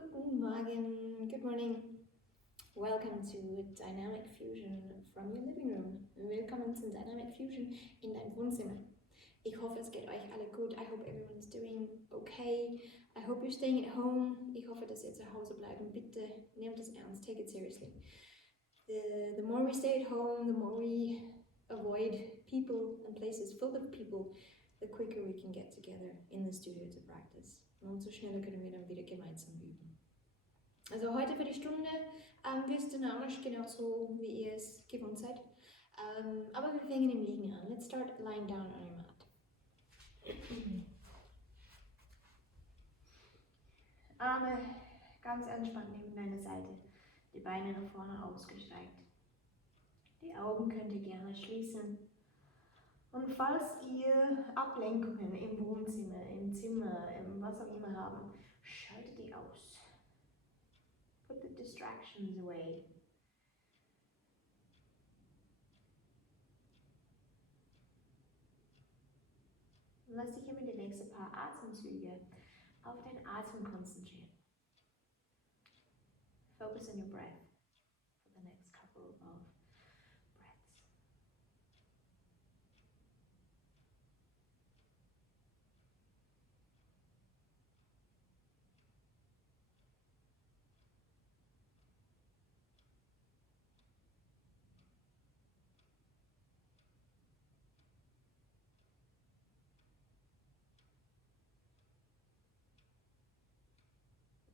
Guten Morgen, good morning. Welcome to Dynamic Fusion from your living room. Willkommen zum Dynamic Fusion in dein Wohnzimmer. Ich hoffe, es geht euch alle gut. I hope everyone's doing okay. I hope you're staying at home. Ich hoffe, dass ihr zu Hause bleiben. Bitte nehmt es ernst. Take it seriously. The more we stay at home, the more we avoid people and places full of people, the quicker we can get together in the studio to practice. Und umso schneller können wir dann wieder gemeinsam üben. Also heute für die Stunde wird es dynamisch, genauso wie ihr es gewohnt seid. Aber wir fangen im Liegen an. Let's start lying down on your mat. Arme ganz entspannt neben deiner Seite, die Beine nach vorne ausgestreckt. Die Augen könnt ihr gerne schließen. Und falls ihr Ablenkungen im Wohnzimmer, im Zimmer, im was auch immer haben, schaltet die aus. Put the distractions away. Und lass dich immer die nächsten paar Atemzüge auf deinen Atem konzentrieren. Focus on your breath for the next couple of breaths.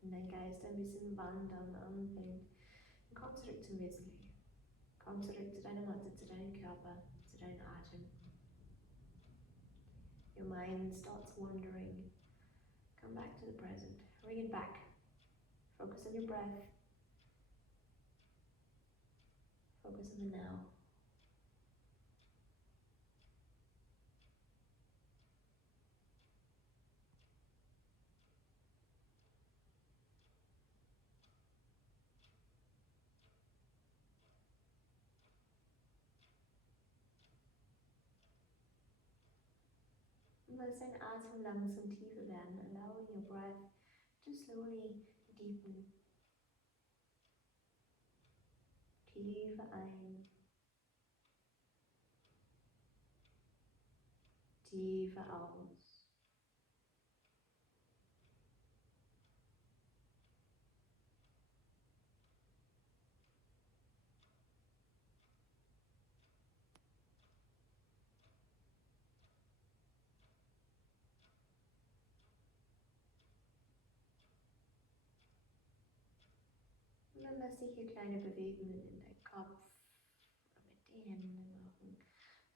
Wenn dein Geist ein bisschen wandern anfängt, dann komm zurück zum Wesentlichen. Komm zurück zu deiner Matte, zu deinem Körper, zu deinem Atem. Your mind starts wandering. Come back to the present. Bring it back. Focus on your breath. Focus on the now. Und lass dein Atem langsam tiefer werden, allowing your breath to slowly deepen. Tiefer ein. Tiefer aus. Und dann lass dich hier kleine Bewegungen in deinen Kopf mit den Händen machen.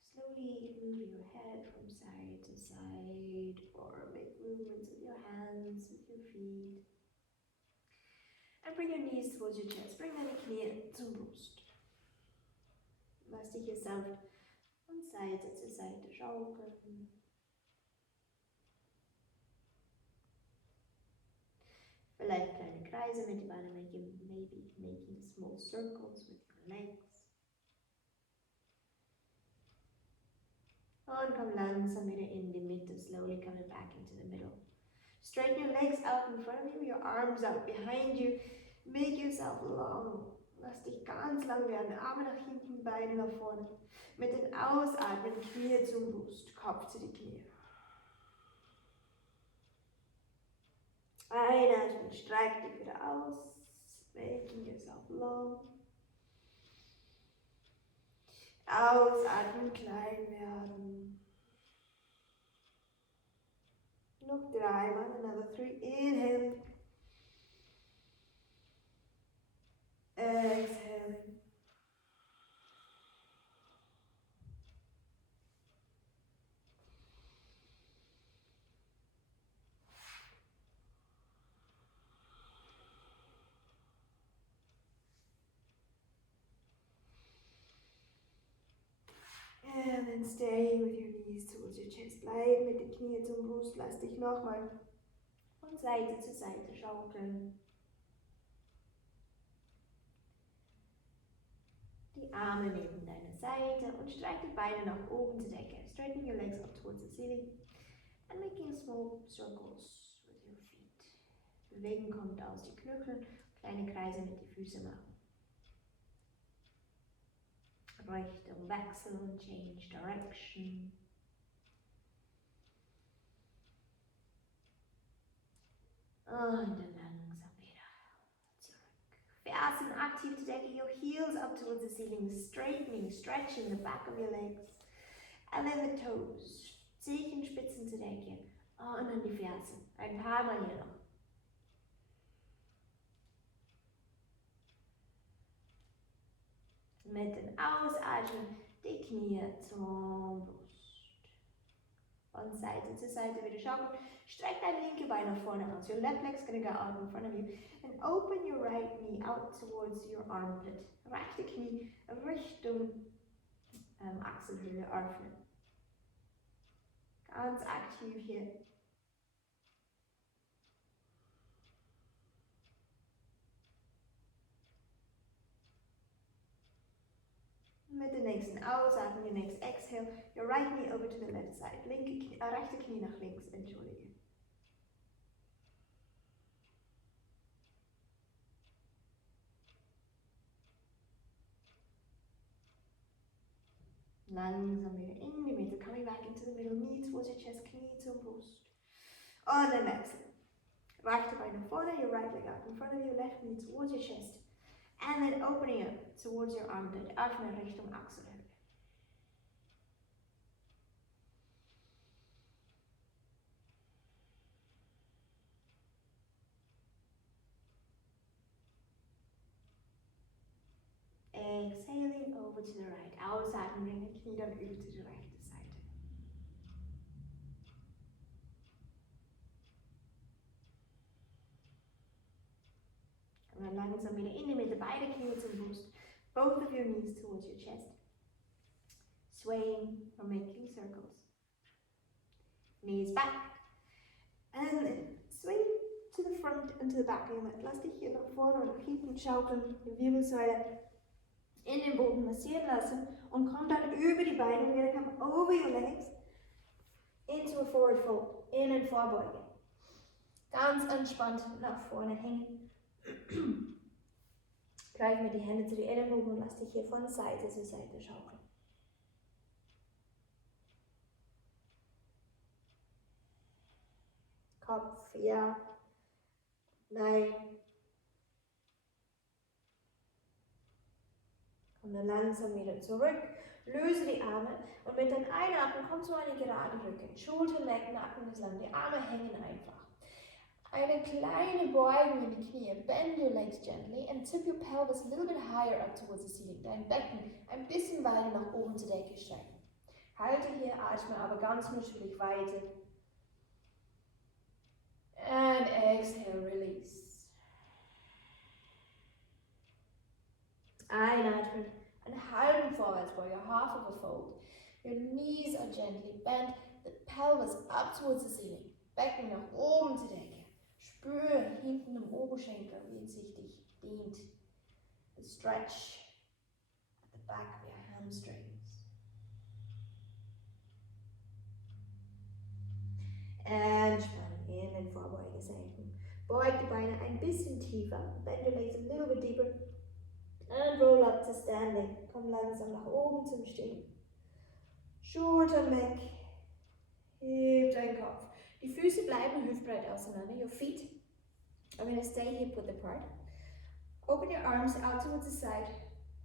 Slowly move your head from side to side or make movements with your hands, with your feet. And bring your knees towards your chest. Bring deine Knie zum Brust. Lass dich hier sanft von Seite zu Seite schaukeln. Vielleicht kleine Kreise mit den Beinen, maybe making small circles with your legs. Und komm langsam wieder in die Mitte, slowly coming back into the middle. Straighten your legs out in front of you, your arms out behind you. Make yourself long. Lass dich ganz lang werden, Arme nach hinten, Beine nach vorne. Mit den Ausatmen, Knie zum Brust, Kopf zu den Knie. Einatmen, streck dich wieder aus, making yourself long. Ausatmen, klein werden. Noch dreimal, another 3, inhaling. Exhaling. And then stay with your knees towards your chest. Bleib mit den Knien zum Brust. Lass dich nochmal von Seite zu Seite schaukeln. Die Arme neben deiner Seite und streck die Beine nach oben zur Decke. Straighten your legs up towards the ceiling and making small circles with your feet. Bewegung kommt aus die Knöchel, kleine Kreise mit die Füße machen. Richtung wechseln, change direction. Und dann langsam wieder zurück. Fersen aktiv to take your heels up towards the ceiling, straightening, stretching the back of your legs. And then the toes. Zehenspitzen zur Decke. Und dann die Fersen. Ein paar Mal hier noch. Mit dem Ausatmen die Knie zum Brust. Von Seite zu Seite wieder schaukeln. Streck dein linke Bein nach vorne aus. Your left leg's gonna go out in front of you. And open your right knee out towards your armpit. Rechte Knie Richtung Achselhöhle öffnen. Ganz aktiv hier. Mit dem nächsten Ausatmen, your next exhale, your right knee over to the left side. Rechte Knie nach links, entschuldige. Langsam wieder in die Mitte, coming back into the middle, knee towards your chest, Knie zum Brust. Und dann wechseln. Rechte Bein nach vorne, your right leg out in front of you, left knee towards your chest. And then opening up towards your armpit, öffne Richtung Achselhöhle. Exhaling over to the right. Ausatmen, bring die Knie dann über zu der rechten Seite. Und dann langsam wieder in die Mitte, beide Knie zum Brust. Both of your knees towards your chest. Swaying or making circles. Knees back. And then swing to the front and to the back. Lass dich hier nach vorne und nach hinten schaukeln, die Wirbelsäule in den Boden massieren lassen und komm dann über die Beine, wieder come over your legs into a forward fold, in Vorbeuge. Ganz entspannt nach vorne hängen. Greif mir die Hände zu den Ellenbogen und lass dich hier von Seite zu Seite schaukeln. Kopf, ja, nein. Und dann langsam wieder zurück. Löse die Arme und mit dem Einatmen komm zu einer geraden Rücken. Schultern, Nacken, Nacken ist lang. Die Arme hängen einfach. Eine kleine Beugung in die Knie. Bend your legs gently and tip your pelvis a little bit higher up towards the ceiling. Dein Becken ein bisschen weiter nach oben zur Decke strecken. Halte hier, atme aber ganz natürlich weiter. And exhale, release. Einatmen, einen halben Vorwärtsbeuger, half of a fold. Your knees are gently bent, the pelvis up towards the ceiling. Becken nach oben zur Decke. Spüre hinten im Oberschenkel, wie es sich dich dehnt. The stretch at the back of your hamstrings. Entspannen in den Vorbeuge senken. Beug die Beine ein bisschen tiefer. Bend your legs a little bit deeper. And roll up to standing. Komm langsam nach oben zum Stehen. Schultern weg. Heb deinen Kopf. Die Füße bleiben hüftbreit auseinander. Your feet are going to stay hip width apart. Open your arms out towards the side,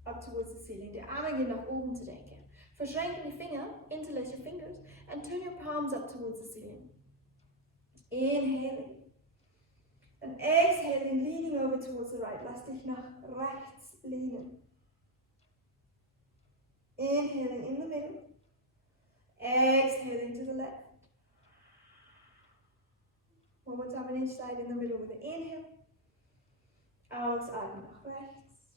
up towards the ceiling. Die Arme gehen nach oben zur Decke. Verschränken die Finger, interlace your fingers, and turn your palms up towards the ceiling. Inhaling. And exhaling, leaning over towards the right. Lass dich nach rechts lehnen. Inhaling in the middle. Exhaling to the left. One more time on each side in the middle with an inhale. Ausatmen nach rechts.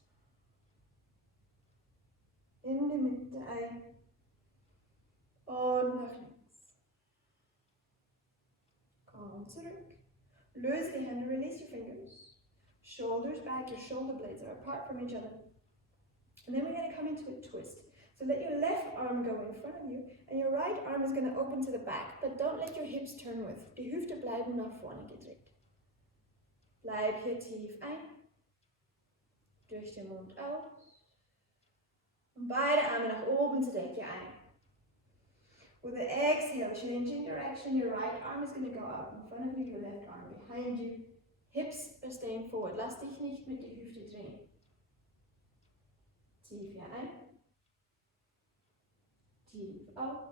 In die Mitte ein. Und nach links. Komm zurück. Löse die Hände, release your fingers. Shoulders back, your shoulder blades are apart from each other. And then we're going to come into a twist. So let your left arm go in front of you and your right arm is going to open to the back, but don't let your hips turn with. Die Hüfte bleiben nach vorne gedreht. Bleib hier tief ein. Durch den Mund aus. Und beide Arme nach oben zur Decke ein. With the exhale, changing direction, your right arm is going to go out in front of you, your left arm behind you. Hips are staying forward. Lass dich nicht mit der Hüfte drehen. Tief hier ein. Tief aus.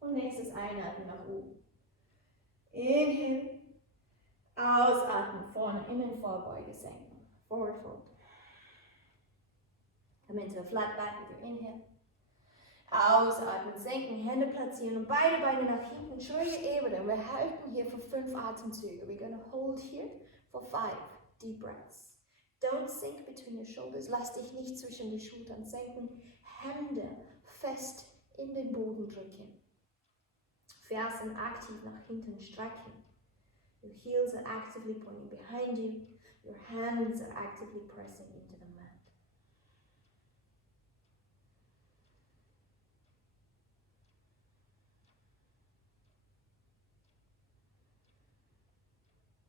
Und nächstes Einatmen nach oben. Inhale. Ausatmen, vorne in den Vorbeuge senken. Forward fold. Come into a flat back with your inhale. Ausatmen, senken, Hände platzieren und beide Beine nach hinten, schräge Ebene. Wir halten hier für 5 Atemzüge. We're going to hold here for 5 deep breaths. Don't sink between your shoulders. Lass dich nicht zwischen die Schultern senken. Hände fest in den Boden drücken. Fersen aktiv nach hinten strecken. Your heels are actively pointing behind you. Your hands are actively pressing into the mat.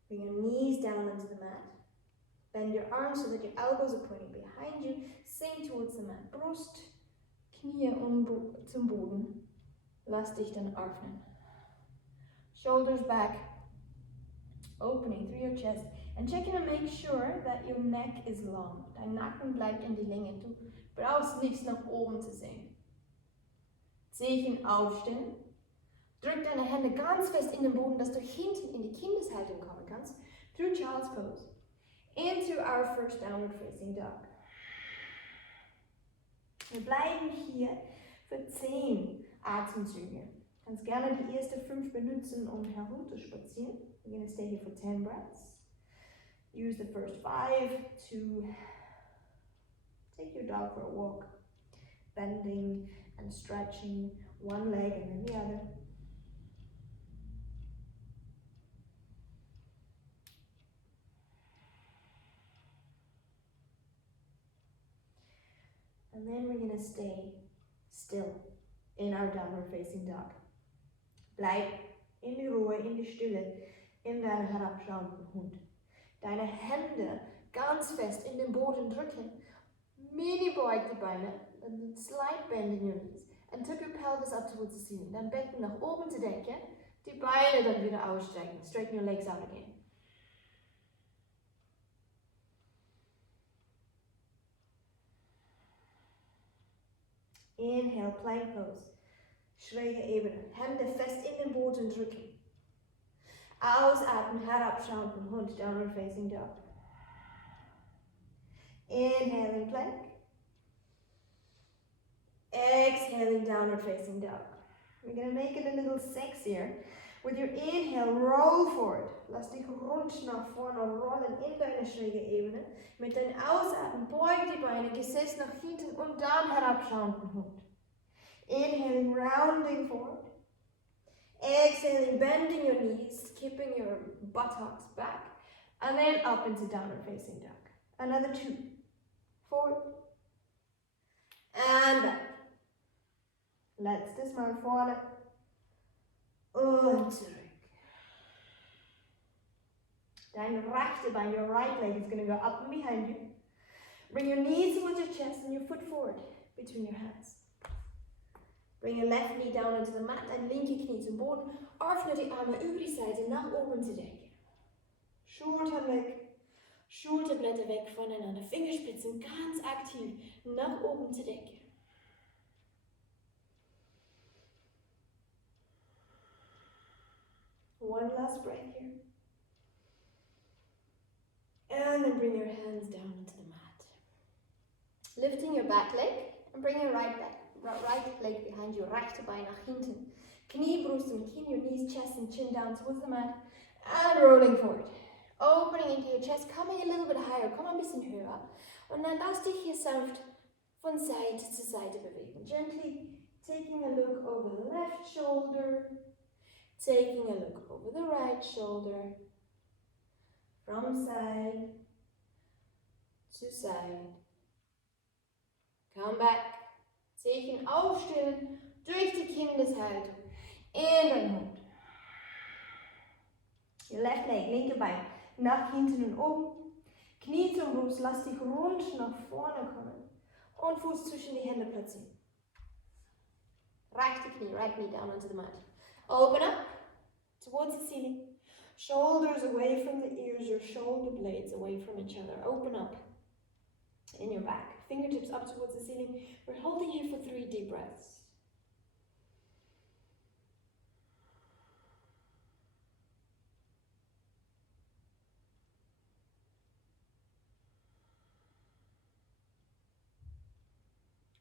Bring your knees down onto the mat. Bend your arms so that your elbows are pointing behind you. Sink towards the mat. Brust, Knie zum Boden. Lass dich dann öffnen. Shoulders back. Opening through your chest. And check in and make sure that your neck is long. Dein Nacken bleibt in die Länge. Du brauchst nichts nach oben zu sehen. Zehen aufstellen. Drück deine Hände ganz fest in den Boden, dass du hinten in die Kindeshaltung kommen kannst. Through Child's Pose. Into our first downward facing dog. Wir bleiben hier für 10 Atemzüge. Du kannst gerne die ersten 5 benutzen, um herunterspazieren. We're going to stay here for 10 breaths. Use the first 5 to take your dog for a walk. Bending and stretching one leg and then the other. And then we're going to stay still in our downward facing dog. Bleib in die Ruhe, in die Stille, in deinem herabschauenden Hund. Deine Hände ganz fest in den Boden drücken. Mini beug die Beine. And slight bend in your knees. And tip your pelvis up towards the ceiling. Dein Becken nach oben zur Decke. Die Beine dann wieder ausstrecken. Straighten your legs out again. Inhale, Plank Pose. Schräge Ebene. Hände fest in den Boden drücken. Ausatmen, herabschauenden Hund, Downward Facing Dog. Inhaling Plank. Exhaling, Downward Facing Dog. We're going to make it a little sexier. With your inhale, roll forward. Lass dich rund nach vorne rollen in deine schräge Ebene. Mit deinem Ausatmen beug die Beine, Gesäß nach hinten und dann herabschauenden Hund. Inhaling, rounding forward. Exhaling, bending your knees, keeping your buttocks back. And then up into downward facing dog. Another 2. Forward. And back. Letztes Mal vorne. Und zurück. Dein rechte Bein, your right leg is going to go up and behind you. Bring your knees towards your chest and your foot forward between your hands. Bring your left knee down into the mat, dein linke Knie zum Boden. Öffne die Arme über die Seite nach oben zur Decke. Schultern weg. Schulterblätter weg voneinander. Fingerspitzen ganz aktiv nach oben zur Decke. One last breath here. And then bring your hands down into the mat. Lifting your back leg and bring your right leg behind you. Rechte Bein nach hinten. Knie, Brust und Kinn, your knees, chest and chin down towards the mat. And rolling forward. Opening into your chest, coming a little bit higher. Komm ein bisschen höher. Und dann lass dich hier sanft von Seite zu Seite bewegen. Gently taking a look over the left shoulder. Taking a look over the right shoulder. From side to side. Come back. Zehen aufstellen durch die Kindeshaltung in den Hund. Your left leg, linke Bein, nach hinten und oben. Knie zum Brust, lass dich rund nach vorne kommen. Und Fuß zwischen die Hände platzieren. Rechte Knie, right knee down onto the mat. Open up towards the ceiling. Shoulders away from the ears, your shoulder blades away from each other. Open up in your back. Fingertips up towards the ceiling. We're holding here for 3 deep breaths.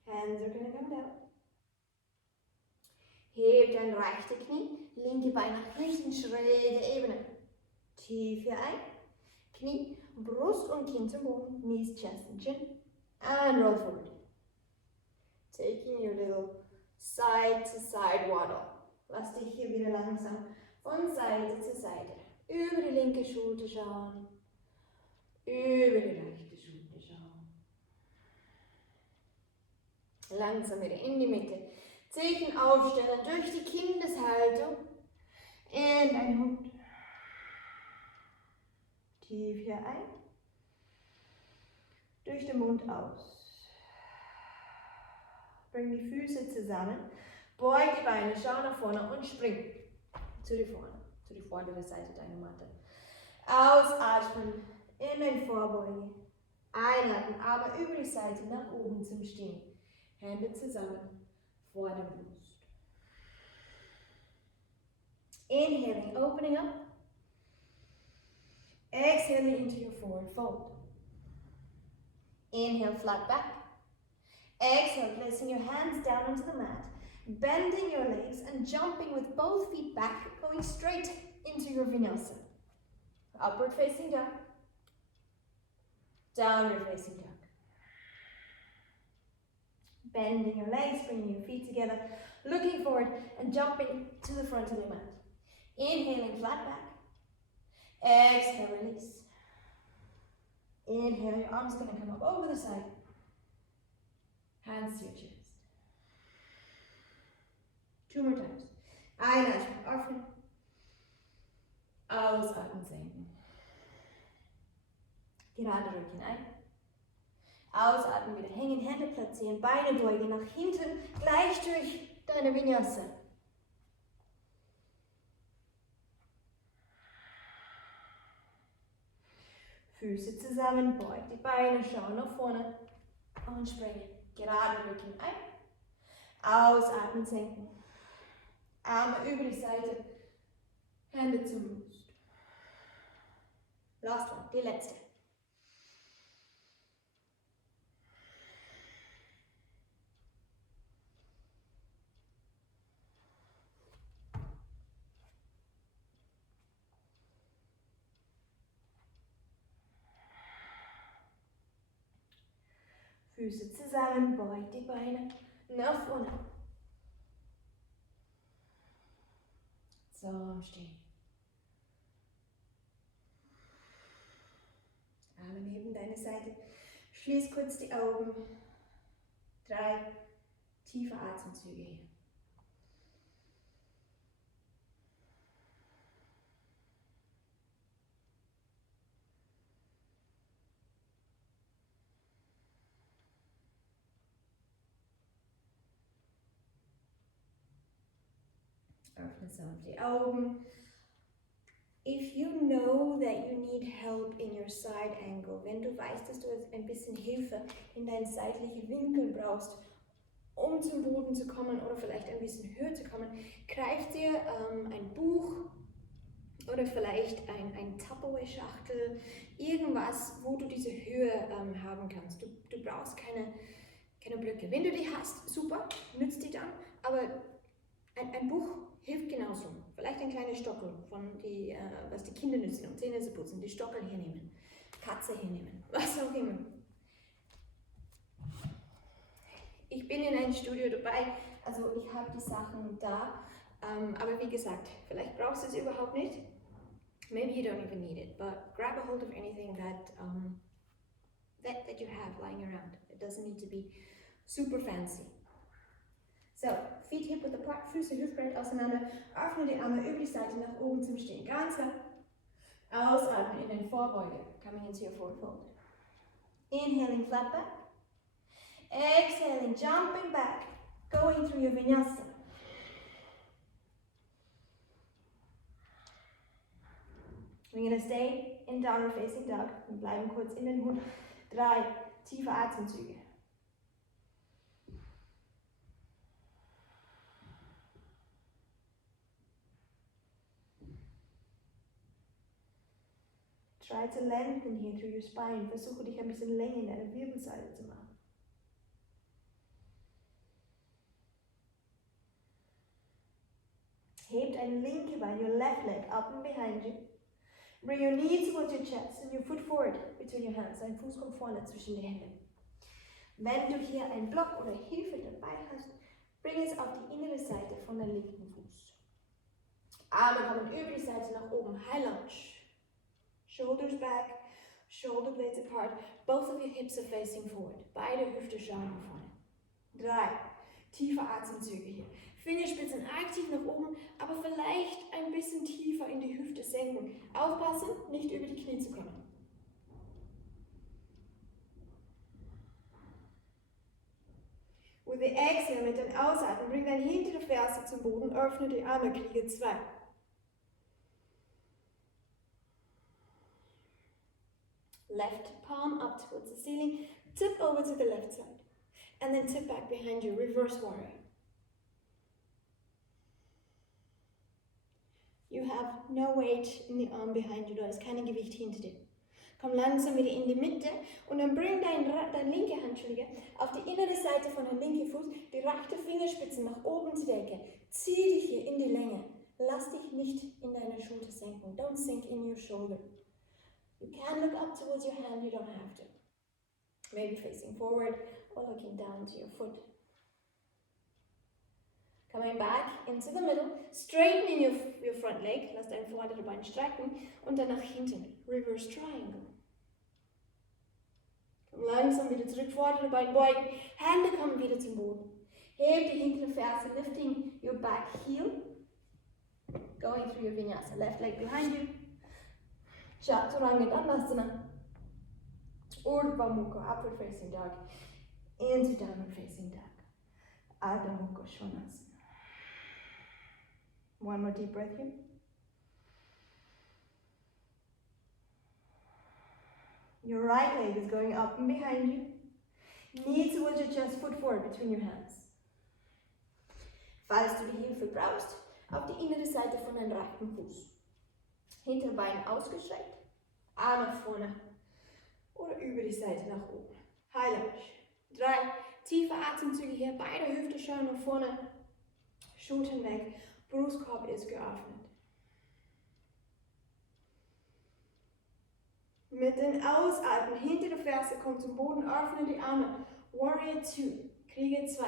Hands are going to come down. Heb dein rechte Knie, linke Bein nach hinten, schräge Ebene. Tief hier ein. Knie, Brust und Kinn zum Boden. Knees, chest and chin. And roll forward. Taking your little side to side waddle. Lass dich hier wieder langsam von Seite zu Seite. Über die linke Schulter schauen. Über die rechte Schulter schauen. Langsam wieder in die Mitte. Zehen aufstellen durch die Kindeshaltung. In ein Hund. Tief hier ein. Durch den Mund aus. Bring die Füße zusammen. Beug die Beine, schau nach vorne und spring zu die vorne, zu die vordere Seite deiner Matte. Ausatmen, in den Vorbeuge. Einatmen, Arme über die Seite nach oben zum Stehen. Hände zusammen vor der Brust. Inhaling, opening up. Exhaling into your forward fold. Inhale, flat back. Exhale, placing your hands down onto the mat. Bending your legs and jumping with both feet back, going straight into your vinyasa. Upward facing dog. Downward facing dog. Bending your legs, bringing your feet together, looking forward and jumping to the front of the mat. Inhaling, flat back. Exhale, release. Inhale, your arms going to come up over the side. Hands to your chest. 2 more times. Einatmen, öffnen. Ausatmen, senken. Gerade Rücken ein. Ausatmen, wieder hängen, Hände platzieren, Beine beugen nach hinten, gleich durch deine Vinyasa. Füße zusammen, beug die Beine, schau nach vorne und springen. Gerade Rücken ein. Ausatmen, senken. Arme über die Seite, Hände zum Brust. Last one, die letzte. Füße zusammen, beug die Beine nach vorne. So, stehen. Arme neben deine Seite. Schließ kurz die Augen. 3 tiefe Atemzüge hier. Öffne sanft die Augen. If you know that you need help in your side angle, wenn du weißt, dass du jetzt ein bisschen Hilfe in deinen seitlichen Winkel brauchst, um zum Boden zu kommen oder vielleicht ein bisschen höher zu kommen, greif dir ein Buch oder vielleicht ein Tupperware-Schachtel, irgendwas, wo du diese Höhe haben kannst. Du brauchst keine Blöcke. Wenn du die hast, super, nützt die dann, aber ein Buch hilft genauso. Vielleicht ein kleiner Stockel, was die Kinder nützen, um Zähne zu putzen. Die Stockel hier nehmen, Katze hier nehmen, was auch immer. Ich bin in einem Studio dabei, also ich habe die Sachen da, aber wie gesagt, vielleicht brauchst du es überhaupt nicht. Maybe you don't even need it, but grab a hold of anything that you have lying around. It doesn't need to be super fancy. So, feet hip width apart, Füße hüftbreit auseinander, öffne die Arme über die Seite nach oben zum Stehen. Ganz lang. Ausatmen in den Vorbeuge, coming into your forward fold. Inhaling, flat back. Exhaling, jumping back, going through your vinyasa. We're going to stay in downward facing dog. Wir bleiben kurz in den Hund. 3 tiefe Atemzüge. Try to lengthen here through your spine. Versuche dich ein bisschen Länge in deiner Wirbelsäule zu machen. Hebt dein linke Bein, your left leg up and behind you. Bring your knees towards your chest and your foot forward between your hands. Dein Fuß kommt vorne zwischen die Hände. Wenn du hier einen Block oder Hilfe dabei hast, bring es auf die innere Seite von deinem linken Fuß. Arme kommen über die Seite nach oben. High lunge. Shoulders back, shoulder blades apart. Both of your hips are facing forward. Beide Hüfte schauen nach vorne. 3 tiefe Atemzüge hier. Fingerspitzen aktiv nach oben, aber vielleicht ein bisschen tiefer in die Hüfte senken. Aufpassen, nicht über die Knie zu kommen. With the exhale, mit dem Ausatmen, bring dein hintere Ferse zum Boden, öffne die Arme, kriege 2. Left palm up towards the ceiling, tip over to the left side, and then tip back behind you, reverse warrior. You have no weight in the arm behind you, da ist kein Gewicht hinter dir. Komm langsam wieder in die Mitte und dann bring dein linke Hand auf die innere Seite von deinem linken Fuß, die rechte Fingerspitze nach oben zur Decke. Zieh dich hier in die Länge. Lass dich nicht in deine Schulter senken. Don't sink in your shoulder. You can look up towards your hand, you don't have to. Maybe facing forward or looking down to your foot. Coming back into the middle, straighten your front leg, lass dein vorderes Bein strecken und dann nach hinten, reverse triangle. Komm langsam wieder zurück, vordere Bein beugen, Hände kommen wieder zum Boden. Heb die hintere Ferse, lifting your back heel, going through your vinyasa, left leg behind you. Chaturanga Dandasana, Urdhva Mukha, upward facing dog, into downward facing dog, Adho Mukha Svanasana. One more deep breath here. Your right leg is going up and behind you. Knee towards your chest, foot forward between your hands. Falls du die Hilfe brauchst, auf die innere Seite von deinem rechten Fuß. Hinterbein ausgestreckt, Arme vorne oder über die Seite nach oben. High lunge. 3 tiefe Atemzüge hier, beide Hüfte schauen nach vorne, Schultern weg, Brustkorb ist geöffnet. Mit den Ausatmen, hintere Ferse kommt zum Boden, öffne die Arme. Warrior 2, Krieger 2.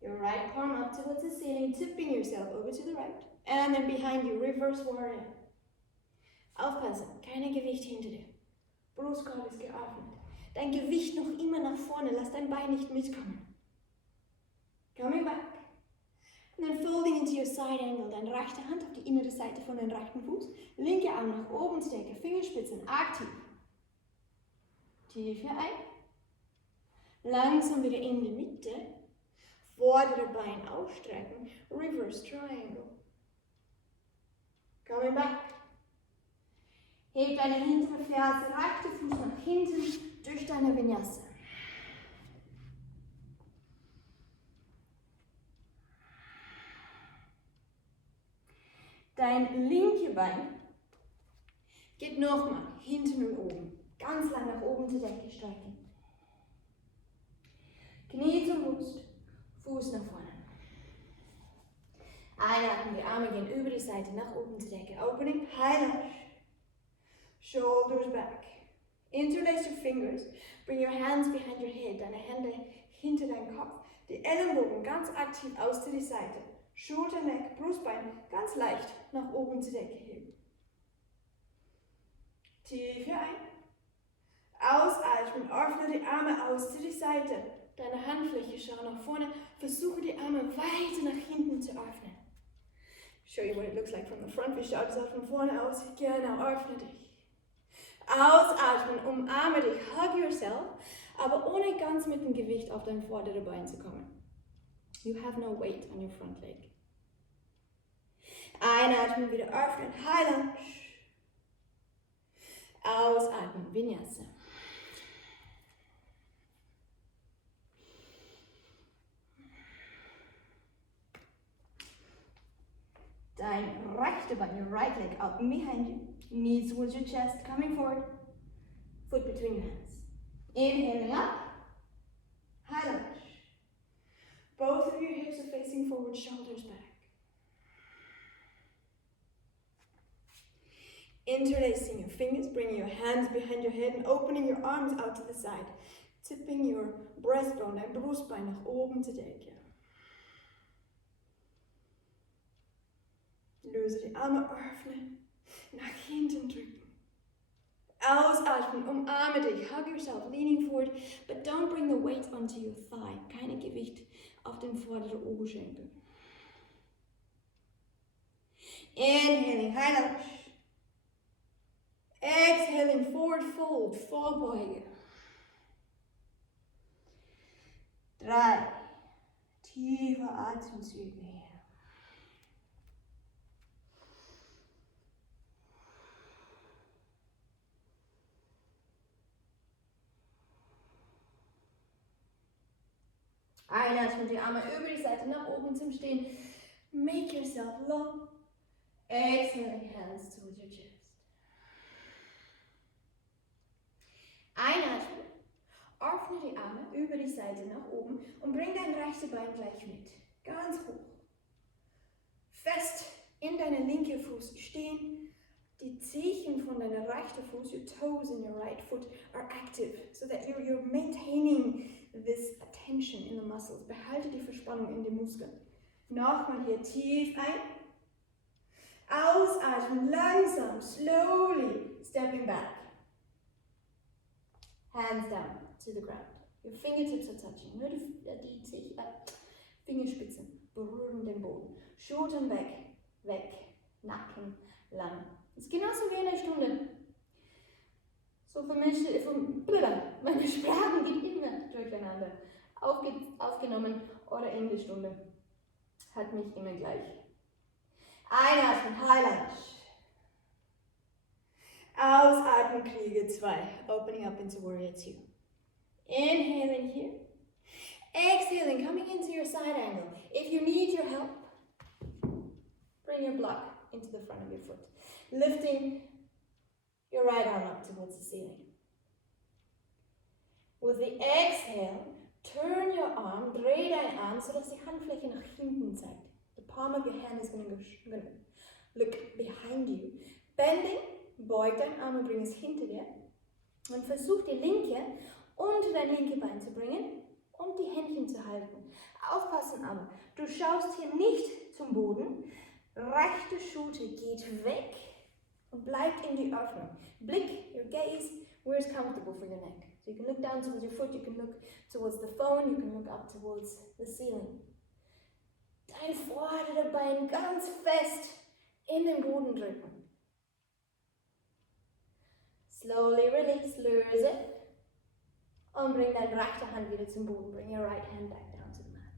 Your right palm up towards the ceiling, tipping yourself over to the right. And then behind you, reverse warrior. Aufpassen, kein Gewicht hinter dir. Brustkorb ist geöffnet. Dein Gewicht noch immer nach vorne, lass dein Bein nicht mitkommen. Coming back. And then folding into your side angle, deine rechte Hand auf die innere Seite von deinem rechten Fuß. Linke Arm nach oben zur Decke, Fingerspitzen aktiv. Tief hier ein. Langsam wieder in die Mitte. Vordere Bein ausstrecken, reverse triangle. Coming back. Heb deine hintere Ferse, rechte Fuß nach hinten durch deine Vinyasa. Dein linke Bein geht nochmal hinten und oben. Ganz lang nach oben zur Decke strecken. Knie zum Brust, Fuß nach vorne. Einatmen, die Arme gehen über die Seite nach oben zur Decke. Opening, high lunge. Shoulders back. Interlace your fingers. Bring your hands behind your head. Deine Hände hinter deinem Kopf. Die Ellenbogen ganz aktiv aus zu die Seite. Schulter, Neck, Brustbein ganz leicht nach oben zur Decke heben. Tief hier ein. Ausatmen, öffne die Arme aus zu die Seite. Deine Handfläche schau nach vorne. Versuche die Arme weiter nach hinten zu öffnen. Show you what it looks like from the front. Wie schaut es auch von vorne aus? Genau, öffne dich. Ausatmen, umarme dich, hug yourself, aber ohne ganz mit dem Gewicht auf dein vordere Bein zu kommen. You have no weight on your front leg. Einatmen, wieder öffnen, High Lunge. Ausatmen, Vinyasa. Dein rechte Bein, your right leg up and behind you. Knees towards your chest, coming forward. Foot between your hands. Inhaling up. High lunge. Both of your hips are facing forward, shoulders back. Interlacing your fingers, bringing your hands behind your head and opening your arms out to the side. Tipping your breastbone, dein Brustbein nach oben zur Decke. Löse die Arme, öffne, nach hinten drücken. Ausatmen, umarme dich, hug yourself, leaning forward, but don't bring the weight onto your thigh. Keine Gewicht auf den vorderen Oberschenkel. Inhaling, High Lunge. Exhaling, Forward Fold, Vorbeuge. 3 tiefe Atemzüge hier. Einatmen, die Arme über die Seite nach oben zum Stehen. Make yourself long. Exhaling, hands towards your chest. Einatmen, öffne die Arme über die Seite nach oben und bring dein rechtes Bein gleich mit. Ganz hoch. Fest in deiner linken Fuß stehen. Die Zehen von deiner rechten Fuß, your toes in your right foot, are active, so that you're maintaining this attention in the muscles. Behalte die Verspannung in den Muskeln. Nochmal hier tief ein. Ausatmen, langsam, slowly, stepping back. Hands down to the ground. Your fingertips are touching. Nur die Fingerspitzen berühren den Boden. Schultern weg, weg, Nacken lang. Das ist genauso wie in der Stunde. So vermischt, meine Sprachen geht immer durcheinander. Aufgenommen oder in der Stunde. Hat mich immer gleich. Einatmen, High Lunge. Ausatmen, Krieger 2. Opening up into Warrior 2. Inhaling here. Exhaling, coming into your side angle. If you need your help, bring your block into the front of your foot. Lifting your right arm up towards the ceiling. With the exhale, turn your arm, dreh dein Arm, so dass die Handfläche nach hinten zeigt. The palm of your hand is going to look behind you. Bending, beug dein Arm und bring es hinter dir. Und versuch die linke unter dein linke Bein zu bringen und die Händchen zu halten. Aufpassen aber, du schaust hier nicht zum Boden. Rechte Schulter geht weg und bleibt in die Öffnung. Blick, your gaze, where is comfortable for your neck. So you can look down towards your foot, you can look towards the phone, you can look up towards the ceiling. Dein vorderes Bein ganz fest in den Boden drücken. Slowly release, löse und bring deine rechte Hand wieder zum Boden. Bring your right hand back down to the mat.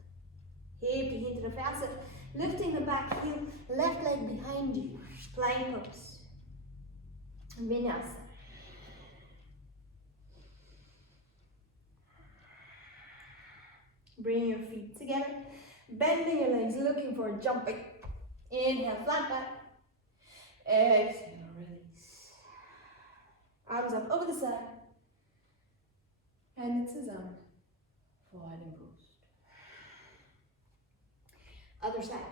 Heb die hintere Ferse, lifting the back heel, left leg behind you. Plank pose. Vinyasa. Bring your feet together, bending your legs, looking for jumping. Inhale, flat back. Exhale, release. Arms up over the side. Hände zusammen vor dem Brust. Other side.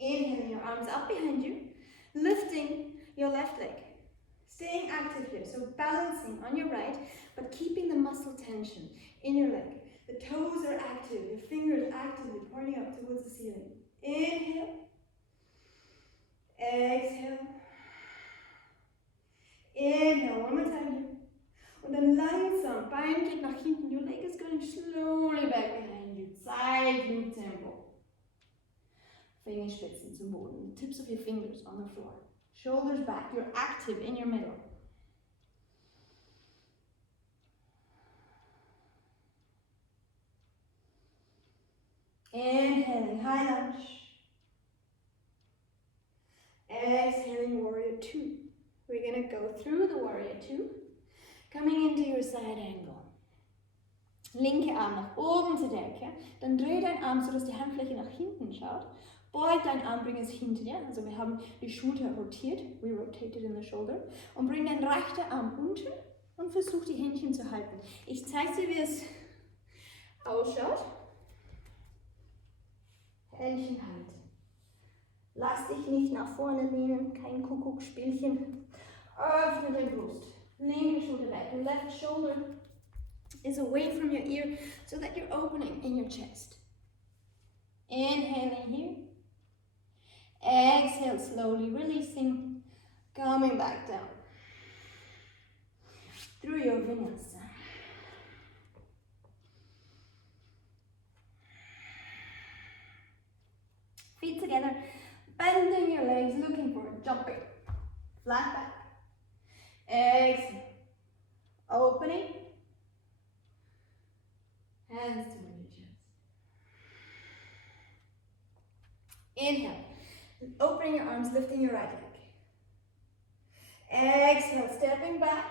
Inhaling, your arms up behind you, lifting your left leg. Staying active here, so balancing on your right, but keeping the muscle tension in your leg. The toes are active, your fingers actively pointing up towards the ceiling. Inhale. Exhale. Inhale, one more time here. Und dann langsam, Bein geht nach hinten, your leg is going slowly back behind you, side loop tempo. Fingerspitzen zum Boden, tips of your fingers on the floor. Shoulders back, you're active in your middle. Inhaling, high lunge. Exhaling, warrior two. We're gonna go through the warrior two, coming into your side angle. Linke Arm nach oben zur Decke, dann dreh deinen Arm so, dass die Handfläche nach hinten schaut. Beug deinen Arm, bring es hinter dir, also wir haben die Schulter rotiert, we rotated in the shoulder, und bring deinen rechten Arm unten und versuch die Händchen zu halten. Ich zeige dir, wie es ausschaut. Händchen halten. Lass dich nicht nach vorne lehnen, kein Kuckuckspielchen. Öffne die Brust, linke Schulter weg, left shoulder is away from your ear so that you're opening in your chest. Inhaling here. Exhale slowly, releasing, coming back down. Through your vinyasa. Feet together, bending your legs, looking for jumping. Flat back. Exhale. Opening. Hands to your chest. Inhale. Opening your arms, lifting your right leg. Exhale, stepping back.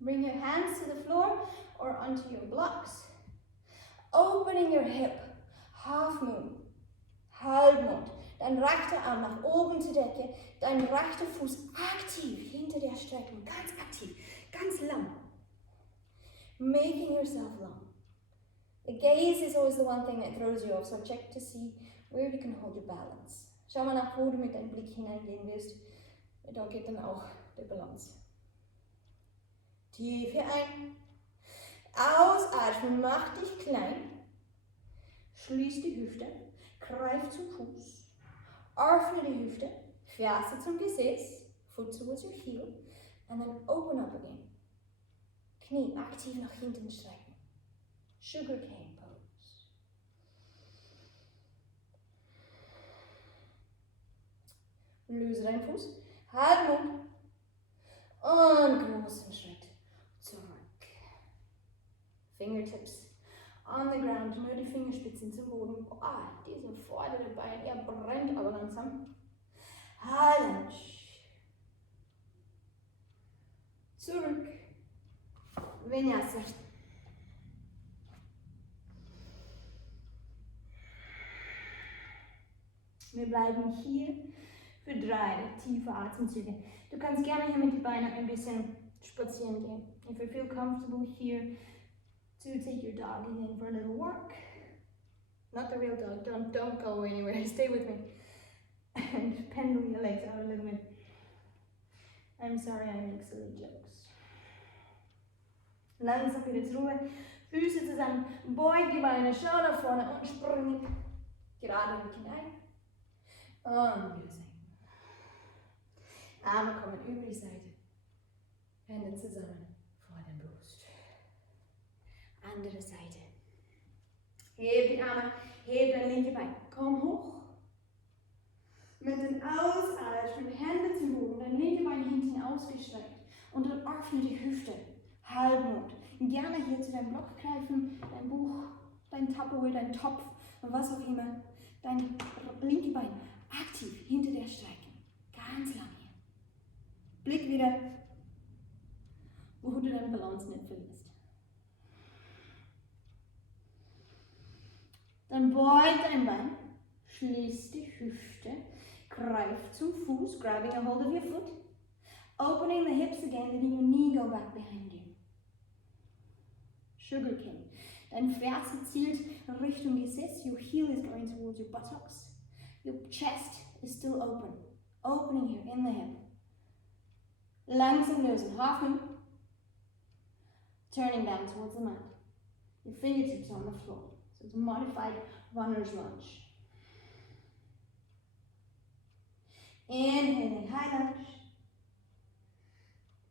Bring your hands to the floor or onto your blocks. Opening your hip. Half moon. Halbmond. Dein rechter Arm nach oben zur Decke. Dein rechter Fuß aktiv hinter dir strecken. Ganz aktiv. Ganz lang. Making yourself long. The gaze is always the one thing that throws you off, so check to see where you can hold your balance. Schau mal nach, wo du mit deinem Blick hineingehen wirst. Da geht dann auch der Balance. Tief hier ein. Ausatmen, mach dich klein. Schließ die Hüfte. Greif zum Fuß. Öffne die Hüfte. Ferse zum Gesäß. Foot towards your heel. And then open up again. Knie aktiv nach hinten strecken. Sugarcane pose. Löse deinen Fuß. Halbmond. Und großen Schritt zurück. Fingertips on the ground. Nur die Fingerspitzen zum Boden. Boah, diese vordere Bein, er brennt aber langsam. High lunge. Zurück. Vinyasa. Wir bleiben hier für 3 tiefe Atemzüge. Du kannst gerne hier mit den Beinen ein bisschen spazieren gehen. If you feel comfortable here, to take your dog in for a little walk. Not the real dog, don't go anywhere, stay with me. And pendle your legs out a little bit. I'm sorry, I make silly jokes. Langsam wieder zur Ruhe, Füße zusammen, beug die Beine, schau nach vorne und spring. Gerade Rücken ein. Und wieder senken. Arme kommen über die Seite. Hände zusammen vor der Brust. Andere Seite. Heb die Arme, heb dein linke Bein. Komm hoch. Mit dem Ausatmen, Hände zum Boden, dein linke Bein hinten ausgestreckt. Und dann öffne die Hüfte. Halbmond. Gerne hier zu deinem Block greifen, dein Buch, dein Tupperware, dein Topf und was auch immer. Dein linke Bein aktiv hinter dir strecken. Ganz lang hier. Blick wieder, wo du deine Balance nicht verlierst. Dann beug dein Bein, schließ die Hüfte, greif zum Fuß, grabbing a hold of your foot, opening the hips again, letting your knee go back behind you. Sugarcane. Dein Ferse zielt Richtung Gesäß, your heel is going towards your buttocks, your chest is still open, opening here in the hip. Langsam lösen, half moon, turning down towards the mat. Your fingertips on the floor. So it's a modified runner's lunge. Inhaling, high lunge.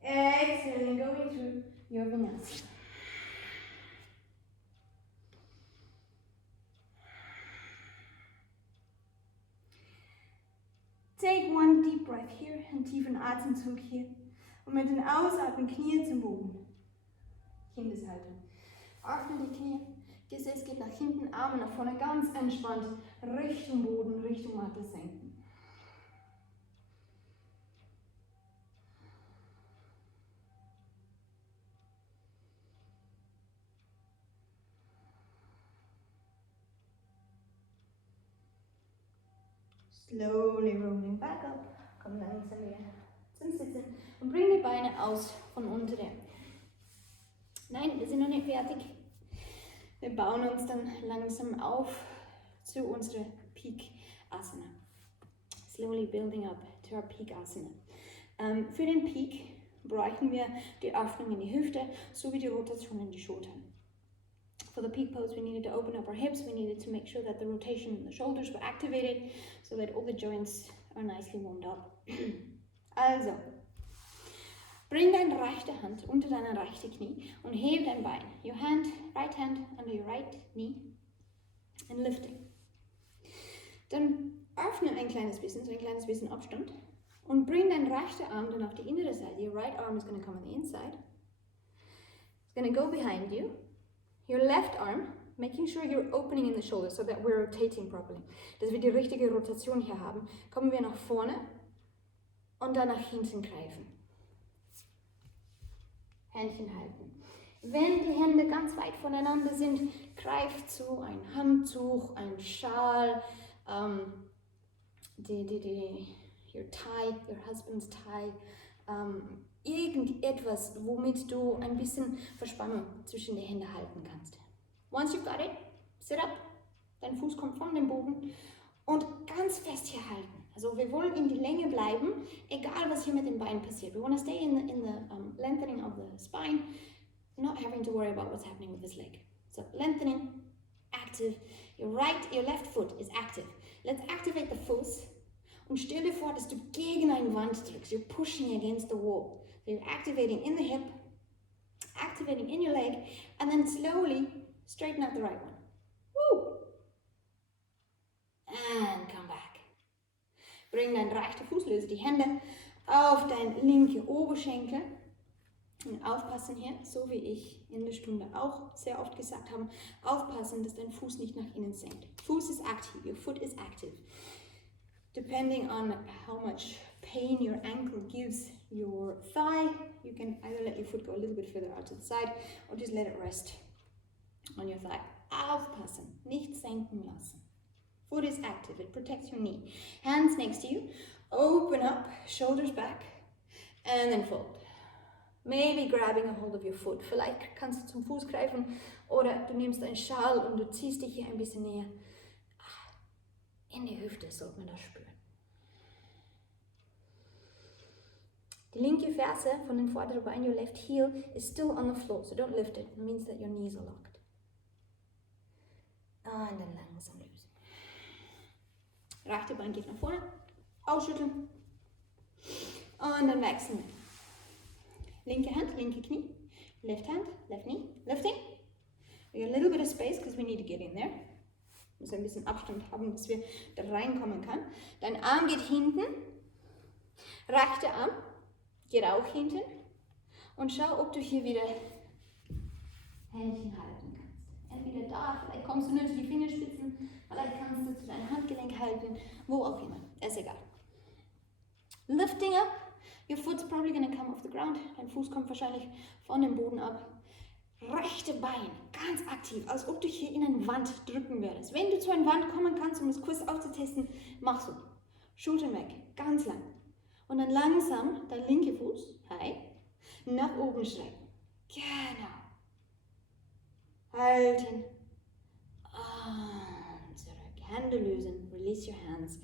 Exhaling, going through your vinyasa. Take one deep breath here, einen tiefen Atemzug hier. Und mit den Ausatmen Knie zum Boden. Kindeshaltung. Öffne die Knie, Gesäß geht nach hinten, Arme nach vorne, ganz entspannt, Richtung Boden, Richtung Matte senken. Slowly rolling back up, komm langsam wieder zum Sitzen und bring die Beine aus von unter dir. Nein, wir sind noch nicht fertig. Wir bauen uns dann langsam auf zu unserer Peak Asana. Slowly building up to our Peak Asana. Für den Peak bräuchten wir die Öffnung in die Hüfte sowie die Rotation in die Schultern. For the peak pose, we needed to open up our hips. We needed to make sure that the rotation in the shoulders were activated so that all the joints are nicely warmed up. Also, bring deine rechte Hand unter deine rechte Knie und heb dein Bein. Your right hand under your right knee and lifting. Dann öffne ein kleines bisschen, so ein kleines bisschen Abstand und bring deinen rechten Arm dann auf die innere Seite. Your right arm is going to come on the inside. It's going to go behind you. Your left arm, making sure you're opening in the shoulders so that we're rotating properly. Dass wir die richtige Rotation hier haben, kommen wir nach vorne und dann nach hinten greifen. Händchen halten. Wenn die Hände ganz weit voneinander sind, greift zu ein Handtuch, ein Schal, your tie, your husband's tie, irgendetwas, womit du ein bisschen Verspannung zwischen die Hände halten kannst. Once you've got it, sit up, dein Fuß kommt von dem Boden und ganz fest hier halten. Also wir wollen in die Länge bleiben, egal was hier mit den Beinen passiert. We want to stay in the lengthening of the spine, not having to worry about what's happening with this leg. So lengthening, active, your left foot is active. Let's activate the Fuß und stell dir vor, dass du gegen eine Wand drückst. You're pushing against the wall. So you're activating in the hip, activating in your leg, and then slowly straighten out the right one. Woo! And come back. Bring deinen rechten Fuß, löse die Hände auf deinen linken Oberschenkel. Und aufpassen hier, so wie ich in der Stunde auch sehr oft gesagt habe, aufpassen, dass dein Fuß nicht nach innen senkt. Fuß ist aktiv, your foot is active. Depending on how much pain your ankle gives your thigh, you can either let your foot go a little bit further out to the side or just let it rest on your thigh. Aufpassen, nicht senken lassen. Foot is active, it protects your knee. Hands next to you, open up, shoulders back, and then fold. Maybe grabbing a hold of your foot. Vielleicht kannst du zum Fuß greifen oder du nimmst einen Schal und du ziehst dich hier ein bisschen näher. In die Hüfte sollte man das spüren. Die linke Ferse von den vorderen Beinen, your left heel, is still on the floor, so don't lift it. It means that your knees are locked. Und dann langsam lösen. Rechte Bein geht nach vorne, ausschütteln und dann wechseln wir. Linke Hand, linke Knie, left hand, left knee, lifting. We got a little bit of space because we need to get in there. Muss ein bisschen Abstand haben, dass wir da reinkommen kann. Dein Arm geht hinten, rechter Arm geht auch hinten und schau, ob du hier wieder Händchen halten kannst. Entweder da, vielleicht kommst du nur zu die Fingerspitzen, vielleicht kannst du zu deinem Handgelenk halten, wo auch immer, ist egal. Lifting up. Your foot's probably going to come off the ground. Dein Fuß kommt wahrscheinlich von dem Boden ab. Rechte Bein, ganz aktiv, als ob du hier in eine Wand drücken würdest. Wenn du zu einer Wand kommen kannst, um es kurz aufzutesten, mach so. Schultern weg, ganz lang. Und dann langsam dein linker Fuß, nach oben strecken. Genau. Halten. Und zurück. Hände lösen, release your hands.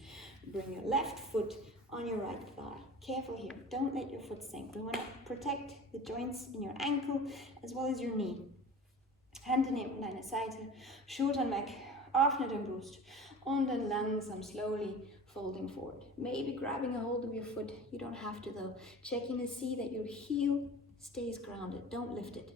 Bring your left foot on your right thigh. Careful here, don't let your foot sink. We want to protect the joints in your ankle as well as your knee. Hände neben deine Seite, Schultern weg, öffne deine Brust und dann langsam, slowly folding forward. Maybe grabbing a hold of your foot, you don't have to though. Checking to see that your heel stays grounded. Don't lift it.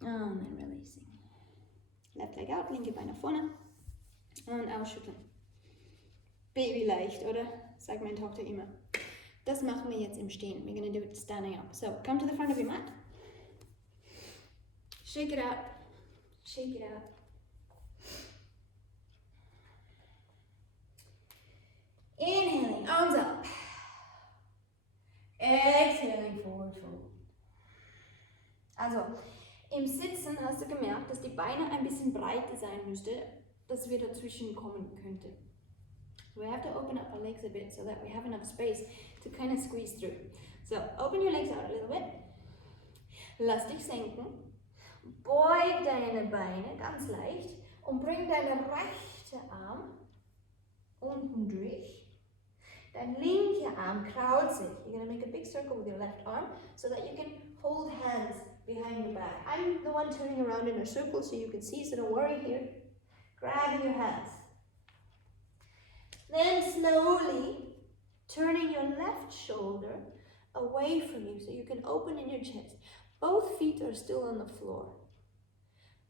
Und dann releasing. Left leg out, linke Bein nach vorne und ausschütteln. Baby leicht, oder? Sagt meine Tochter immer. Das machen wir jetzt im Stehen. We're going to do it standing up. So, come to the front of your mat. Shake it out. Shake it out. Inhaling, arms up. Exhaling, forward fold. Also, im Sitzen hast du gemerkt, dass die Beine ein bisschen breiter sein müsste, dass wir dazwischen kommen könnten. So we have to open up our legs a bit so that we have enough space to kind of squeeze through. So, open your legs out a little bit. Lass dich senken. Beug deine Beine ganz leicht und bring deinen rechten Arm unten durch. Dein linker Arm kraut sich. You're going to make a big circle with your left arm so that you can hold hands behind your back. I'm the one turning around in a circle so you can see, so don't worry here. Grab your hands. Then slowly turning your left shoulder away from you so you can open in your chest. Both feet are still on the floor.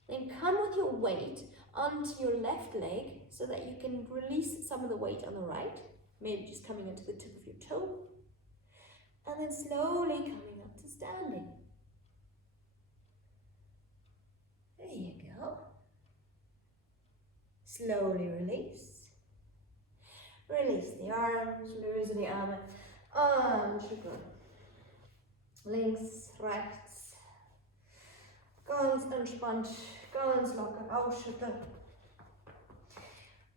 Then come with your weight onto your left leg so that you can release some of the weight on the right. Maybe just coming into the tip of your toe. And then slowly coming up to standing. There you go. Slowly release. Release the arms, löse die Arme. Anschütteln. Links, rechts. Ganz entspannt, ganz locker ausschütteln.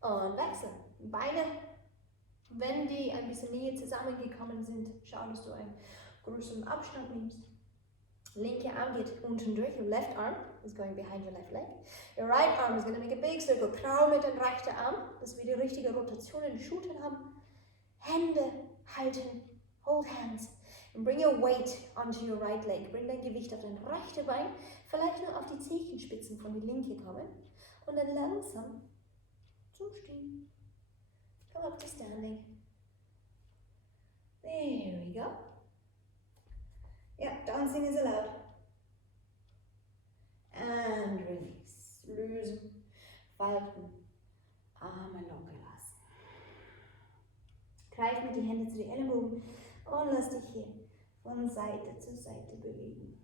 Und wechseln. Beine, wenn die ein bisschen näher zusammengekommen sind, schau, dass du einen größeren Abstand nimmst. Linke Arm geht unten durch. Your left arm is going behind your left leg. Your right arm is going to make a big circle. Krau mit dem rechten Arm, dass wir die richtige Rotation in den Schultern haben. Hände halten. Hold hands. And bring your weight onto your right leg. Bring dein Gewicht auf dein rechtes Bein. Vielleicht nur auf die Zehenspitzen von der linke kommen. Und dann langsam zum Stehen. Come up to standing. There we go. Yeah, dancing is allowed. And release. Lösen, falten, Arme locker lassen. Greif mit die Hände zu den Ellenbogen und lass dich hier von Seite zu Seite bewegen.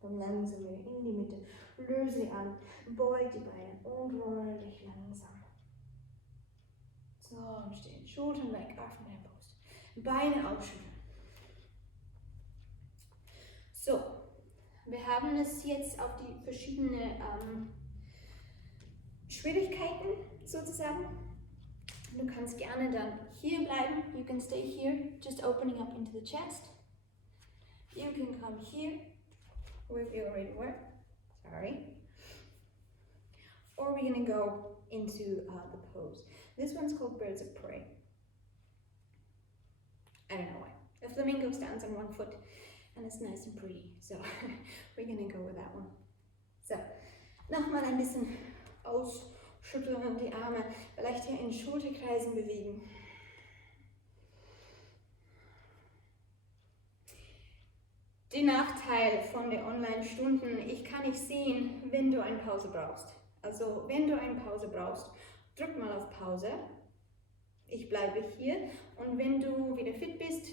Komm langsam wieder in die Mitte. Löse sie an, beug die Beine und roll dich langsam. So, und stehen. Schultern weg, öffne deine Brust. Beine ausschütteln. So, wir haben es jetzt auf die verschiedenen Schwierigkeiten sozusagen. Du kannst gerne dann hier bleiben. You can stay here, just opening up into the chest. You can come here, where we already were. Sorry. Or we're going to go into the pose. This one's called Birds of Prey. I don't know why. A flamingo stands on one foot and it's nice and pretty. So we're going to go with that one. So, nochmal ein bisschen ausschütteln und die Arme vielleicht hier in Schulterkreisen bewegen. Der Nachteil von den Online-Stunden, ich kann nicht sehen, wenn du eine Pause brauchst. Also wenn du eine Pause brauchst, drück mal auf Pause. Ich bleibe hier und wenn du wieder fit bist,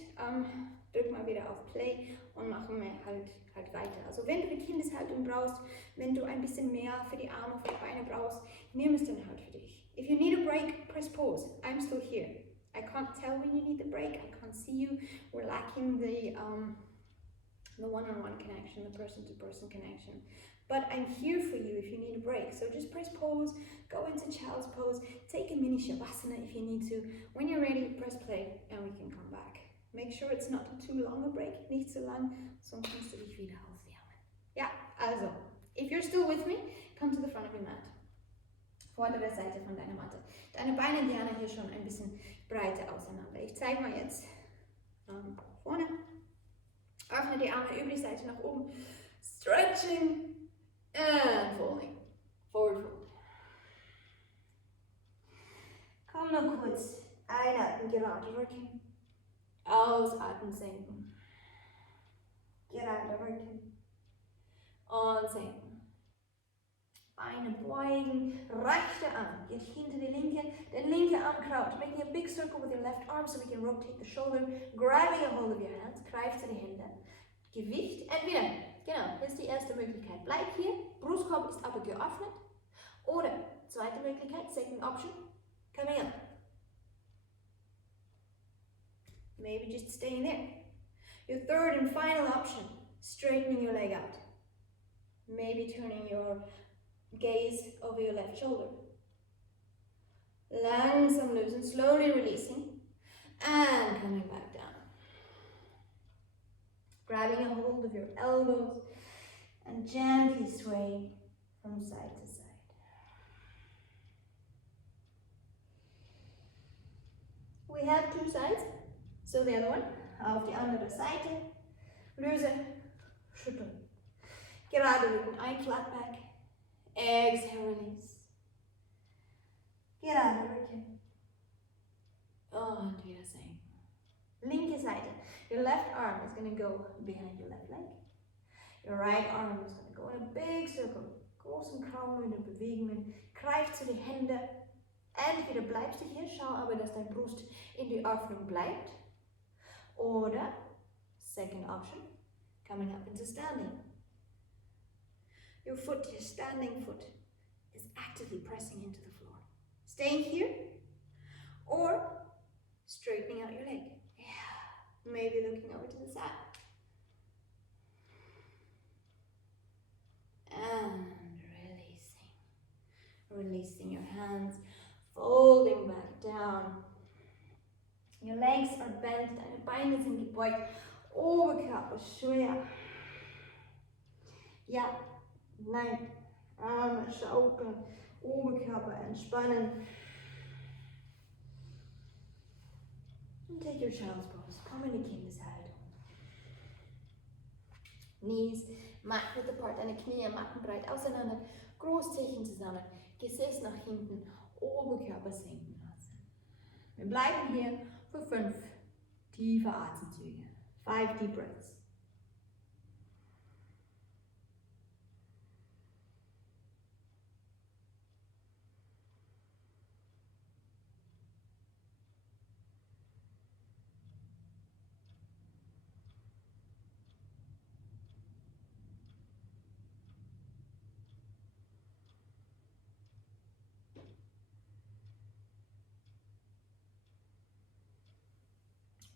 drück mal wieder auf Play und machen wir halt weiter. Also wenn du die Kindeshaltung brauchst, wenn du ein bisschen mehr für die Arme, für die Beine brauchst, nimm es dann halt für dich. If you need a break, press pause. I'm still here. I can't tell when you need the break. I can't see you. We're lacking the one-on-one connection, the person-to-person connection. But I'm here for you if you need a break. So just press pause, go into child's pose, take a mini shavasana if you need to. When you're ready, press play and we can come back. Make sure it's not too long a break, nicht zu lang, sonst musst du dich wieder aufwärmen. Ja, also, if you're still with me, come to the front of your mat. Vordere Seite von deiner Matte. Deine Beine gerne hier schon ein bisschen breiter auseinander. Ich zeige mal jetzt vorne. Öffne die Arme über die Seite nach oben. Stretching and folding. Forward fold. Komm noch kurz. Einatmen, gerade Rücken. Ausatmen, senken. Gerade Rücken. Und senken. Beine beugen, rechte Arm geht hinter die linke, der linke Arm kraut, making a big circle with your left arm so we can rotate the shoulder, grabbing a hold of your hands, greift zu die Hände. Gewicht, entweder, genau, das ist die erste Möglichkeit, bleib hier, Brustkorb ist aber geöffnet, oder, zweite Möglichkeit, second option, coming up. Maybe just staying there. Your third and final option, straightening your leg out. Maybe turning your gaze over your left shoulder. Langsam lösen, slowly releasing, and coming back down. Grabbing a hold of your elbows and gently swaying from side to side. We have two sides, so the other one, auf die andere Seite, löse, schütteln. Gerade Rücken ein, flat back. Exhale, release. Gerade Rücken. Und wieder senken. Linke Seite. Your left arm is going to go behind your left leg. Your right arm is going to go in a big circle. Großen Kraulmünder Bewegungen. Greif zu die Hände. Entweder bleibst du hier, schau aber, dass dein Brust in die Öffnung bleibt. Oder, second option, coming up into standing. Your foot, your standing foot, is actively pressing into the floor. Staying here, or straightening out your leg. Yeah, maybe looking over to the side. And releasing your hands, folding back down. Your legs are bent, deine Beine sind gebeugt, Oberkörper schwer. Ja, nein, Arme schaukeln, Oberkörper entspannen. And take your child's pose, komm in die Kindeshaltung. Knees mat width apart, deine Knie mattenbreit auseinander, Großzehen zusammen, Gesäß nach hinten, Oberkörper senken lassen. Wir bleiben hier für 5 tiefe Atemzüge. 5 deep breaths.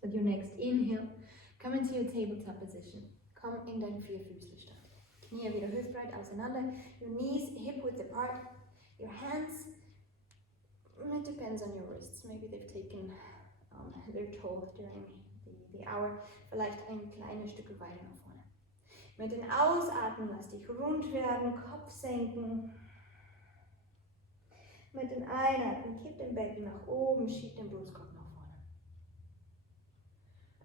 With your next inhale, come into your tabletop position. Komm in deinen Vierfüßlerstand. Knie wieder hüftbreit auseinander. Your knees hip width apart. Your hands, it depends on your wrists. Maybe they've taken their toll during the hour. Vielleicht ein kleines Stück weiter nach vorne. Mit den Ausatmen lass dich rund werden, Kopf senken. Mit den Einatmen kipp den Becken nach oben, schieb den Brustkorb nach vorne.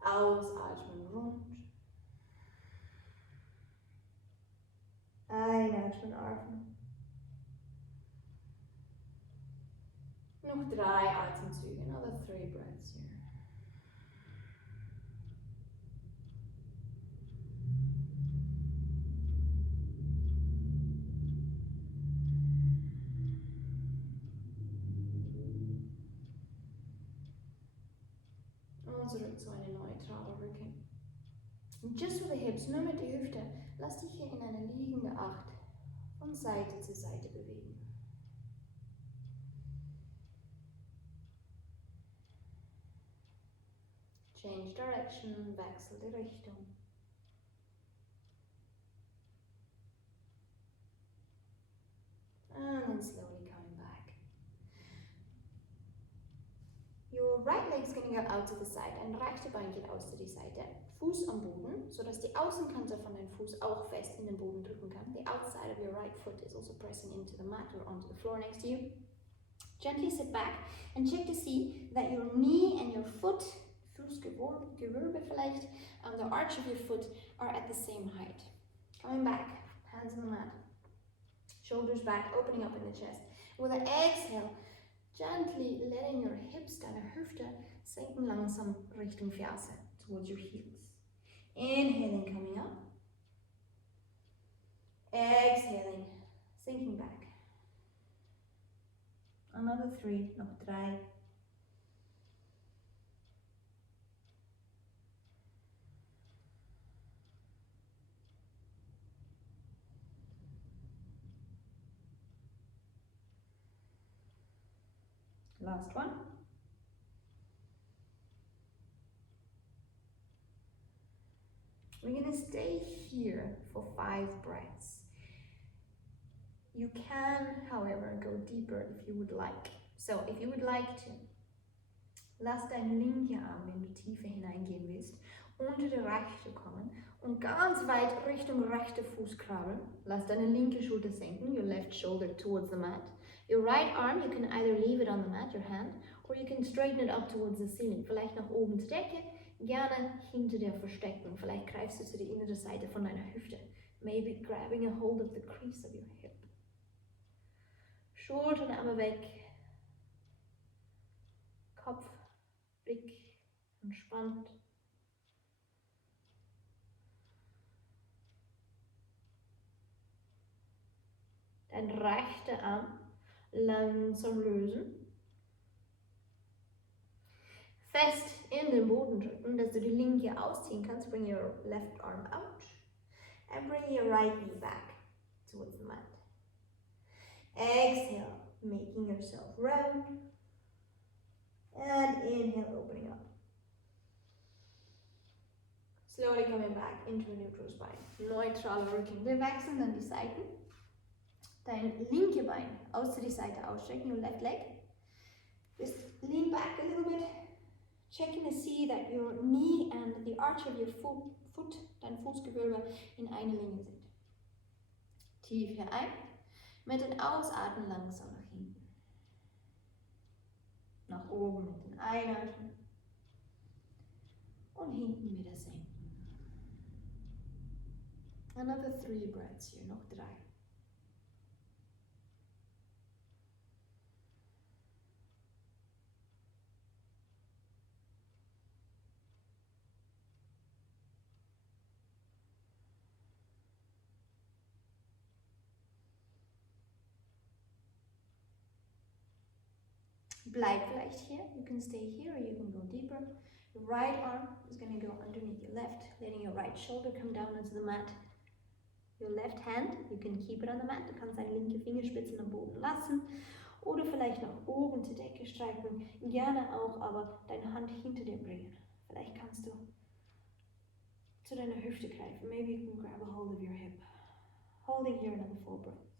Ausatmen rund. Einatmen, atmen. Noch 3 Atemzüge, another 3 breaths here. Und zurück zu einer neutralen Rücken. Just with the hips, nur mit der Hüfte, lass dich hier in eine liegende 8 von Seite zu Seite bewegen. Change direction, wechsel die Richtung. And then slowly coming back. Your right leg is going to go out to the side. Ein rechte Bein geht aus zu die Seite. Fuß am Boden, sodass die Außenkante von deinem Fuß auch fest in den Boden drücken kann. The outside of your right foot is also pressing into the mat or onto the floor next to you. Gently sit back and check to see that your knee and your foot Fußgewölbe vielleicht, and the arch of your foot are at the same height. Coming back, hands on the mat, shoulders back, opening up in the chest. With an exhale, gently letting your hips, deine Hüfte, sinken langsam Richtung Ferse, towards your heels. Inhaling, coming up. Exhaling, sinking back. Another 3, noch 3. Last one. We're going to stay here for 5 breaths. You can, however, go deeper if you would like. So, if you would like to, lass deinen linken Arm, wenn du tiefer hineingehen willst, unter der rechte kommen und ganz weit Richtung rechte Fuß krabbeln. Lass deine linke Schulter senken, your left shoulder towards the mat. Your right arm, you can either leave it on the mat, your hand, or you can straighten it up towards the ceiling. Vielleicht nach oben zur Decke, gerne hinter dir verstecken. Vielleicht greifst du zu der inneren Seite von deiner Hüfte. Maybe grabbing a hold of the crease of your hip. Schulternarme weg. Kopf, Blick entspannt. Dein rechter Arm langsam lösen. Fest in den Boden drücken, dass du die linke ausziehen kannst. Bring your left arm out. And bring your right knee back towards the mat. Exhale, making yourself round. And inhale, opening up. Slowly coming back into a neutral spine. Neutraler Rücken. Wir wechseln dann die Seiten. Dein linke Bein aus die Seite ausstrecken, your left leg. Just lean back a little bit. Checking to see that your knee and the arch of your foot, dein Fußgewölbe, in eine Linie sind. Tief hier ein. Mit den Ausatmen langsam nach hinten. Nach oben mit den Einatmen. Und hinten wieder senken. Another 3 breaths here, noch 3. Bleib vielleicht hier. You can stay here or you can go deeper. Your right arm is going to go underneath your left, letting your right shoulder come down onto the mat. Your left hand, you can keep it on the mat. Du kannst deine linke Fingerspitzen am Boden lassen oder vielleicht nach oben zur Decke strecken. Gerne auch aber deine Hand hinter dir bringen. Vielleicht kannst du zu deiner Hüfte greifen. Maybe you can grab a hold of your hip. Holding here another 4 breaths.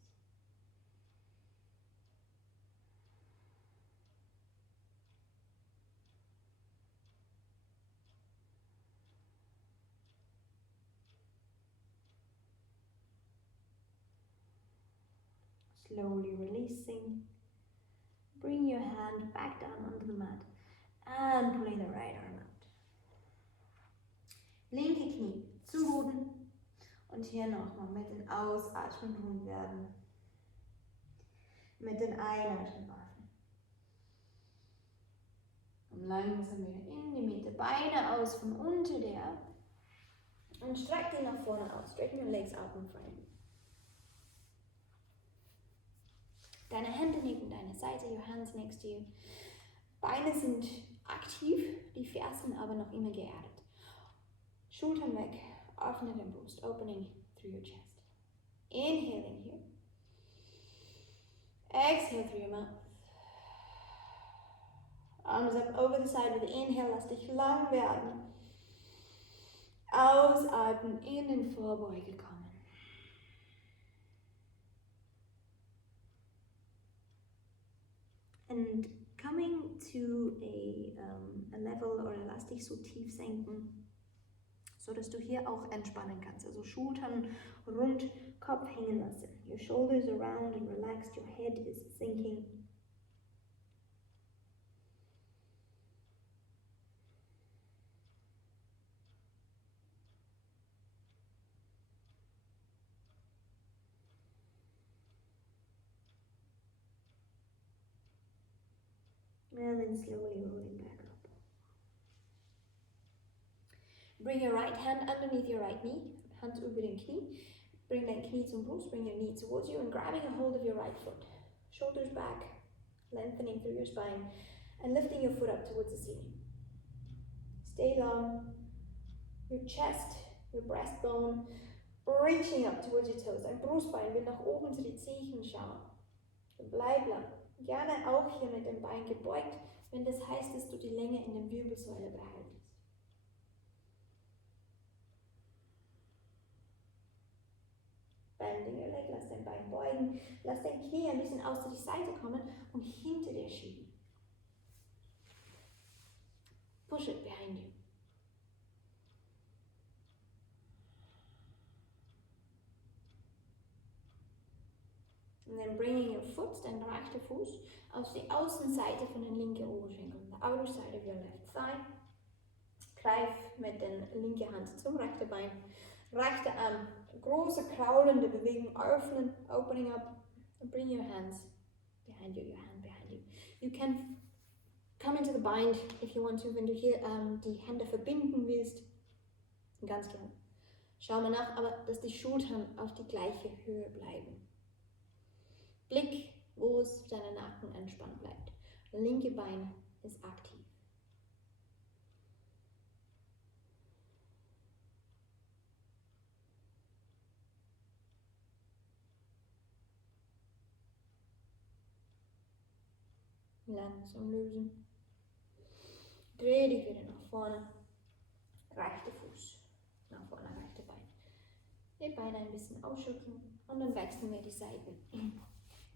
Slowly releasing. Bring your hand back down onto the mat and pulling the right arm out. Linke Knie zum Boden und hier nochmal mit den Ausatmen rund werden. Mit den Einatmen öffnen. Und langsam wieder in die Mitte. Beine aus von unter dir und streck die nach vorne aus. Straighten your legs out in front. Deine Hände neben deiner Seite, your hands next to you. Beine sind aktiv, die Fersen aber noch immer geerdet. Schultern weg, öffne den Brust, opening through your chest. Inhaling here. Exhale through your mouth. Arms up over the side with the inhale, lass dich lang werden. Ausatmen, in den Vorbeuge kommen. And coming to a level or elastic so tief senken, so dass du hier auch entspannen kannst. Also Schultern rund, Kopf hängen lassen. Your shoulders are round and relaxed, your head is sinking. And then slowly rolling back up. Bring your right hand underneath your right knee, Hand über den Knie. Bring dein Knie zum Brust, bring your knee towards you and grabbing a hold of your right foot. Shoulders back, lengthening through your spine and lifting your foot up towards the ceiling. Stay long, your chest, your breastbone, reaching up towards your toes. Dein Brustbein will nach oben zu den Zehen schauen. Bleib lang. Gerne auch hier mit dem Bein gebeugt, wenn das heißt, dass du die Länge in der Wirbelsäule behältst. Bending your leg, lass dein Bein beugen, lass dein Knie ein bisschen aus die Seite kommen und hinter dir schieben. Push it behind you. And then bringing your foot, dein rechter Fuß, auf die Außenseite von den linken Oberschenkel, the outer side of your left thigh. Greif mit der linken Hand zum rechten Bein, rechter Arm, große kraulende Bewegung, öffnen, opening up, and bring your hands behind you, your hand behind you. You can come into the bind if you want to, wenn du hier die Hände verbinden willst, ganz gern. Schau mal nach, aber dass die Schultern auf die gleiche Höhe bleiben. Blick, wo es deiner Nacken entspannt bleibt. Linke Bein ist aktiv. Langsam lösen. Dreh dich wieder nach vorne. Rechter Fuß. Nach vorne, rechte Bein. Die Beine ein bisschen ausschütteln und dann wechseln wir die Seiten.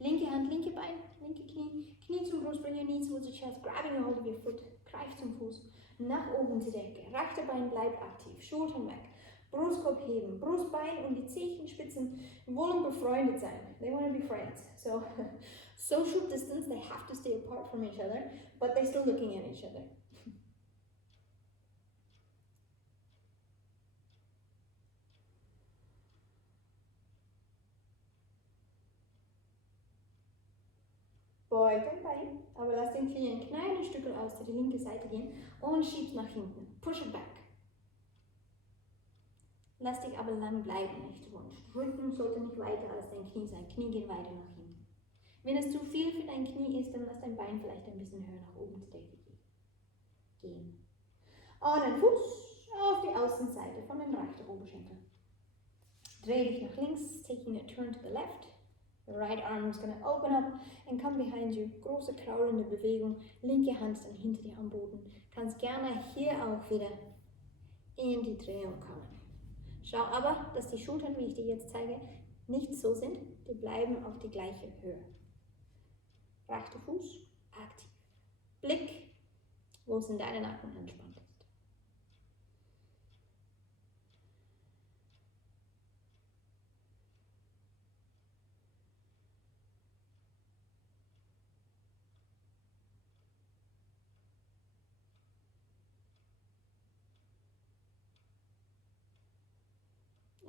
Linke Hand, linke Bein, linke Knie. Knie zum Brust, bring your knee towards the chest. Grabbing a hold of your foot. Greif zum Fuß. Nach oben zur Decke. Rechte Bein bleibt aktiv. Schultern weg. Brustkorb heben. Brustbein und die Zehenspitzen wollen befreundet sein. They want to be friends. So, social distance, they have to stay apart from each other, but they're still looking at each other. Beug dein Bein, aber lass den Knie ein kleines Stück aus zu der linken Seite gehen und schieb's nach hinten. Push it back. Lass dich aber lang bleiben, nicht Wunsch. Rücken sollte nicht weiter als dein Knie sein. Knie gehen weiter nach hinten. Wenn es zu viel für dein Knie ist, dann lass dein Bein vielleicht ein bisschen höher nach oben zur Decke gehen. Und ein Fuß auf die Außenseite von dem rechten Oberschenkel. Dreh dich nach links, taking a turn to the left. The right arm is going to open up and come behind you. Große kraulende Bewegung. Linke Hand dann hinter dir am Boden. Kannst gerne hier auch wieder in die Drehung kommen. Schau aber, dass die Schultern, wie ich dir jetzt zeige, nicht so sind. Die bleiben auf die gleiche Höhe. Rechter Fuß aktiv. Blick, wo es in deinen Nacken entspannt ist.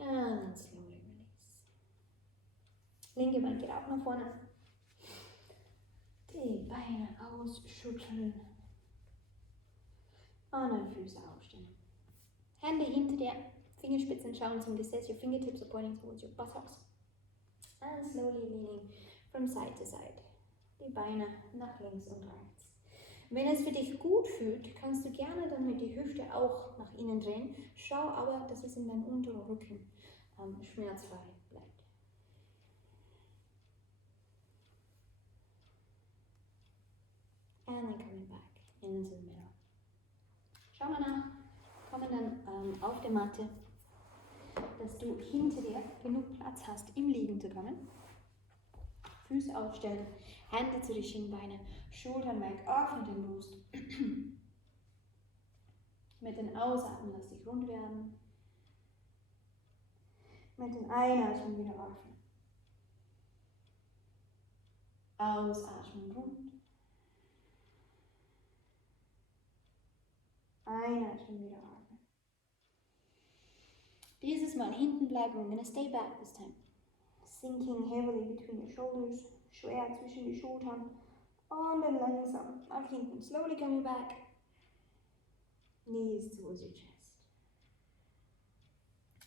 And slowly release. Linke Bein geht auch nach vorne. Die Beine ausschütteln. Und dann Füße aufstellen. Hände hinter dir, Fingerspitzen schauen zum Gesäß. Your fingertips are pointing towards your buttocks. And slowly leaning from side to side. Die Beine nach links und rechts. Wenn es für dich gut fühlt, kannst du gerne dann mit der Hüfte auch nach innen drehen. Schau aber, dass es in deinem unteren Rücken schmerzfrei bleibt. And then coming back into the middle. Schau mal nach, kommen dann auf der Matte, dass du hinter dir genug Platz hast, im Liegen zu kommen. Füße aufstellen, Hände zu den Schienbeinen, Schultern weg, öffne den Brust. Mit den Ausatmen lass dich rund werden. Mit den Einatmen wieder öffnen. Ausatmen rund. Einatmen wieder öffnen. Dieses Mal hinten bleiben. We're gonna stay back this time. Sinking heavily between your shoulders. Schwer zwischen die Schultern. Und dann langsam nach hinten. Slowly coming back. Knees towards your chest.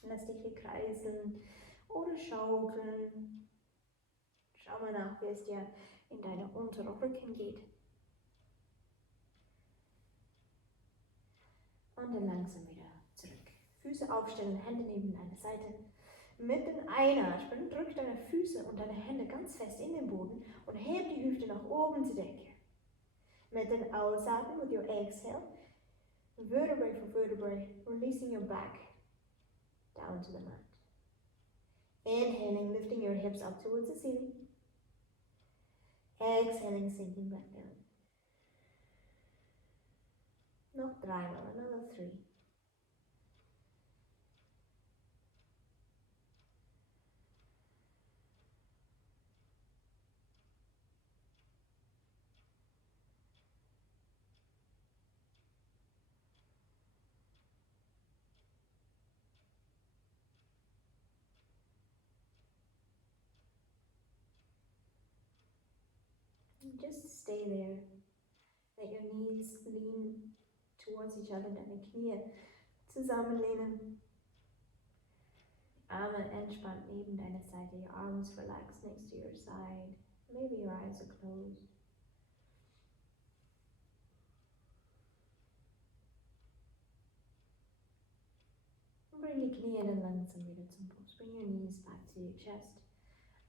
Lass dich hier kreisen oder schaukeln. Schau mal nach, wie es dir in deine unteren Rücken geht. Und dann langsam wieder zurück. Füße aufstellen, Hände neben deine Seite. Mit den Einatmen drück deine Füße und deine Hände ganz fest in den Boden und heb die Hüfte nach oben zur Decke. Mit den Ausatmen, with your exhale, vertebrae for vertebrae, releasing your back down to the mat. Inhaling, lifting your hips up towards the ceiling. Exhaling, sinking back down. Noch dreimal, another 3. And just stay there. Let your knees lean towards each other, deine Knie zusammenlehnen. Arme entspannt neben deiner Seite, your arms relaxed next to your side. Maybe your eyes are closed. Bring die Knie dann langsam wieder zum Brust. Bring your knees back to your chest.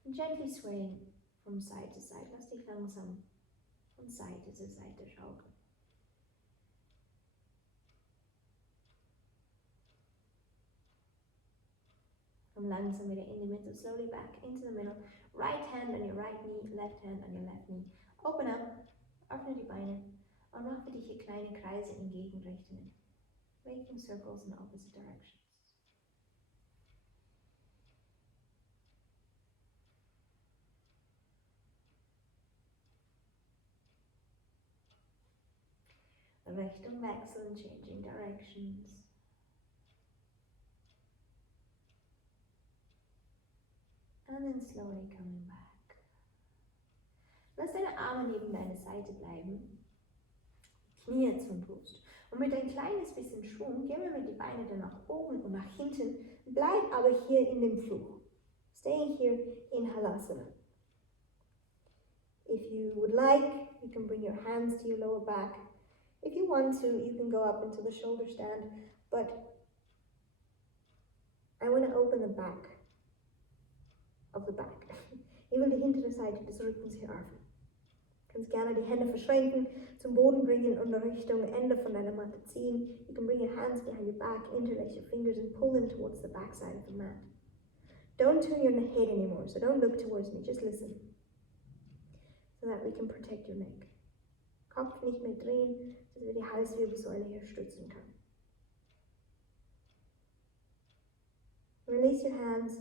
And gently swaying from side to side. Lass dich langsam von Seite zu Seite schaukeln. Komm langsam wieder in die Mitte. Slowly back into the middle. Right hand on your right knee, left hand on your left knee. Open up. Öffne die Beine. Und mach für dich hier kleine Kreise in Gegenrichtungen. Making circles in opposite directions. Richtung wechseln, changing directions. And then slowly coming back. Lass deine Arme neben deine Seite bleiben. Knie zum Brust. Und mit ein kleines bisschen Schwung gehen wir mit die Beine dann nach oben und nach hinten. Bleib aber hier in dem Fluch. Staying here in Halasana. If you would like, you can bring your hands to your lower back. If you want to, you can go up into the shoulder stand. But I want to open the back of the back. Ich will die hintere Seite des Rückens hier öffnen. Du kannst gerne die Hände verschränken, zum Boden bringen und Richtung Ende von deiner Matte ziehen. You can bring your hands behind your back, interlace your fingers and pull them towards the back side of the mat. Don't turn your head anymore, so don't look towards me, just listen. So that we can protect your neck. Kopf nicht mehr drehen, dass wir die Halswirbelsäule hier stützen können. Release your hands,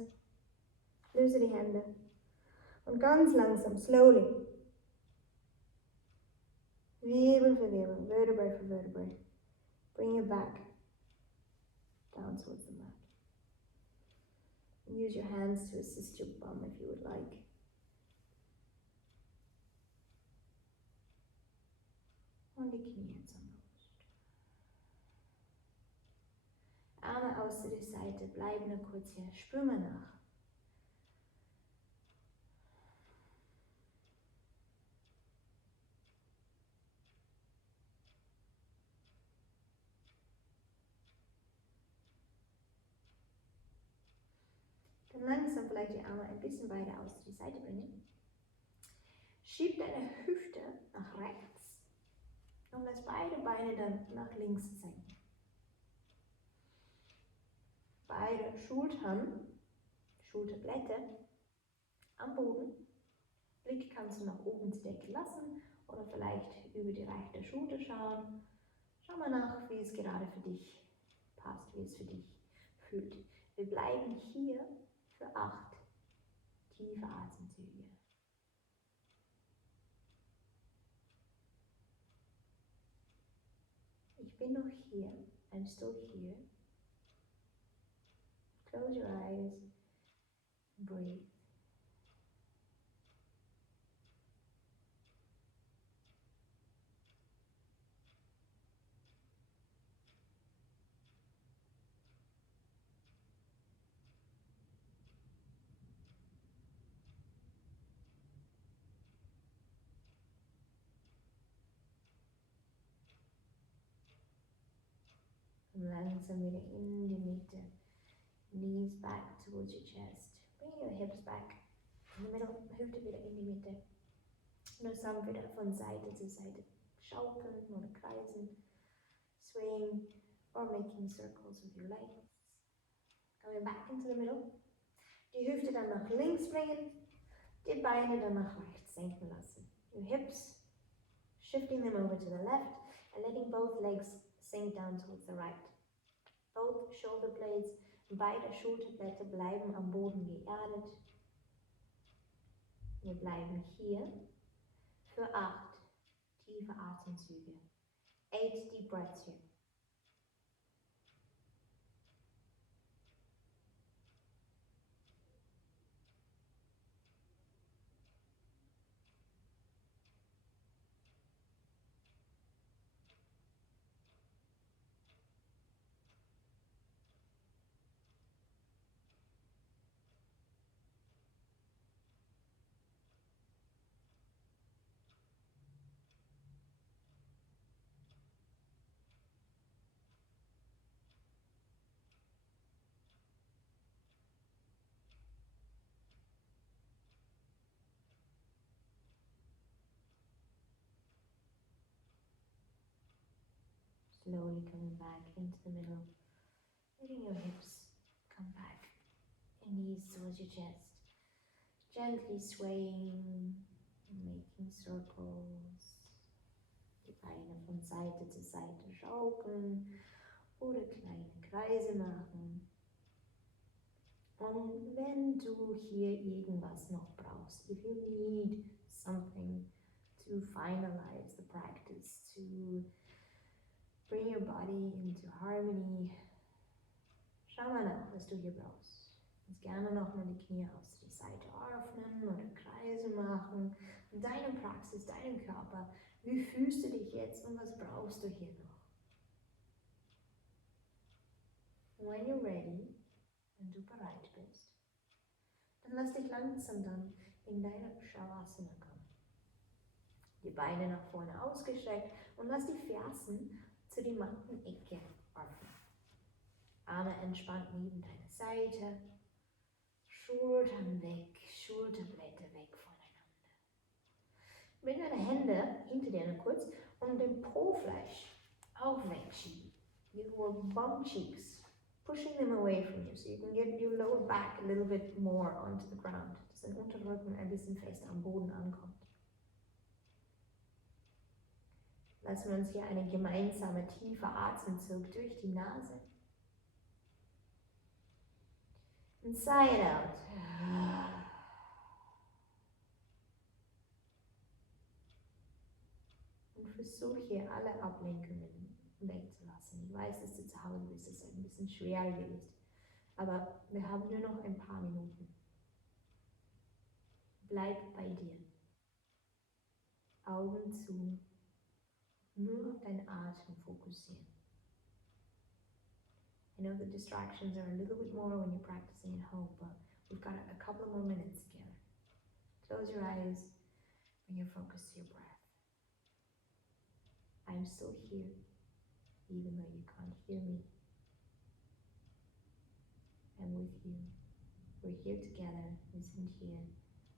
löse die Hände und ganz langsam, slowly, Wirbel für Wirbel, vertebrae for vertebrae, bring your back down towards the mat. Use your hands to assist your bum if you would like. Und die Knie zum Brust. Arme aus der Seite, bleib nur kurz hier, spür mal nach. Dann langsam vielleicht die Arme ein bisschen weiter aus die Seite bringen. Schieb deine Hüfte nach rechts und lass beide Beine dann nach links senken. Beide Schultern, Schulterblätter am Boden. Blick kannst du nach oben zur Decke lassen oder vielleicht über die rechte Schulter schauen. Schau mal nach, wie es gerade für dich passt, wie es für dich fühlt. Wir bleiben hier für 8 tiefe Atemzüge. Ich bin noch hier. I'm still here. Close your eyes. Breathe. langsam wieder in die Mitte. Knees back towards your chest. Bring your hips back. In the middle, Hüfte wieder in die Mitte. Nur sanft wieder von Seite zu Seite schaukeln oder kreisen. Swaying or making circles with your legs. Coming back into the middle. Die Hüfte dann nach links bringen. Die Beine dann nach rechts senken lassen. Your hips, shifting them over to the left and letting both legs sink down towards the right. Both shoulder blades, beide Schulterblätter bleiben am Boden geerdet. Wir bleiben hier für 8 tiefe Atemzüge. 8 deep breaths here. Slowly coming back into the middle. Letting your hips come back. Your knees towards your chest. Gently swaying, making circles. Die Beine von Seite zu Seite schaukeln oder kleine Kreise machen. Und wenn du hier irgendwas noch brauchst, if you need something to finalize the practice, to bring your body into harmony, schau mal nach, was du hier brauchst. Du kannst gerne nochmal die Knie aus der Seite öffnen oder Kreise machen. Und deine Praxis, deinen Körper, wie fühlst du dich jetzt und was brauchst du hier noch? When you're ready, wenn du bereit bist, dann lass dich langsam dann in deine Shavasana kommen. Die Beine nach vorne ausgestreckt und lass die Fersen zu die Mattenecke öffnen. Arme entspannt neben deiner Seite, Schultern weg, Schulterblätter weg voneinander. Bring deine Hände hinter dir kurz und den Po-Fleisch auch wegschieben. Your bum cheeks, pushing them away from you so you can get your lower back a little bit more onto the ground, dass dein Unterrücken ein bisschen fester am Boden ankommt. Lassen wir uns hier eine gemeinsame tiefe Atemzug durch die Nase. And sigh it out. Und versuch hier alle Ablenkungen wegzulassen. Ich weiß, dass du zu Hause bist, dass es ein bisschen schwer ist. Aber wir haben nur noch ein paar Minuten. Bleib bei dir. Augen zu. Nur auf deinen Atem fokussieren. I know the distractions are a little bit more when you're practicing at home, but we've got a couple more minutes together. Close your eyes, bring your focus to your breath. I'm still here, even though you can't hear me. I'm with you. We're here together. Wir sind hier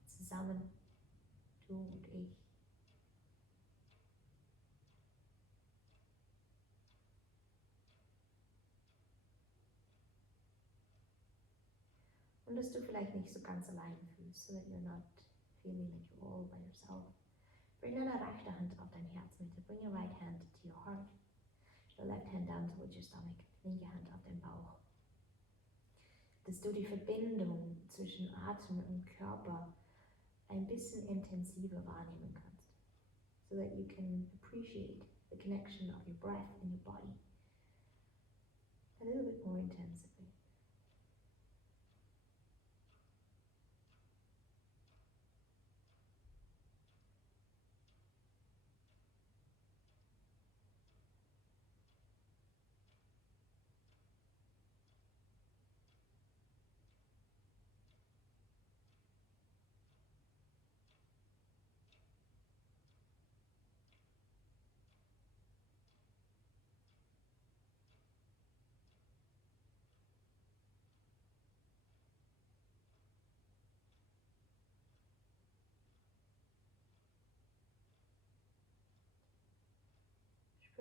zusammen, du und ich. Und dass du vielleicht nicht so ganz allein fühlst, so that you're not feeling like you're all by yourself. Bring deine rechte Hand auf dein Herzmitte. Bring your right hand to your heart. Your left hand down towards your stomach. Linke Hand auf den Bauch. Dass du die Verbindung zwischen Atem und Körper ein bisschen intensiver wahrnehmen kannst. So that you can appreciate the connection of your breath and your body a little bit more intensively.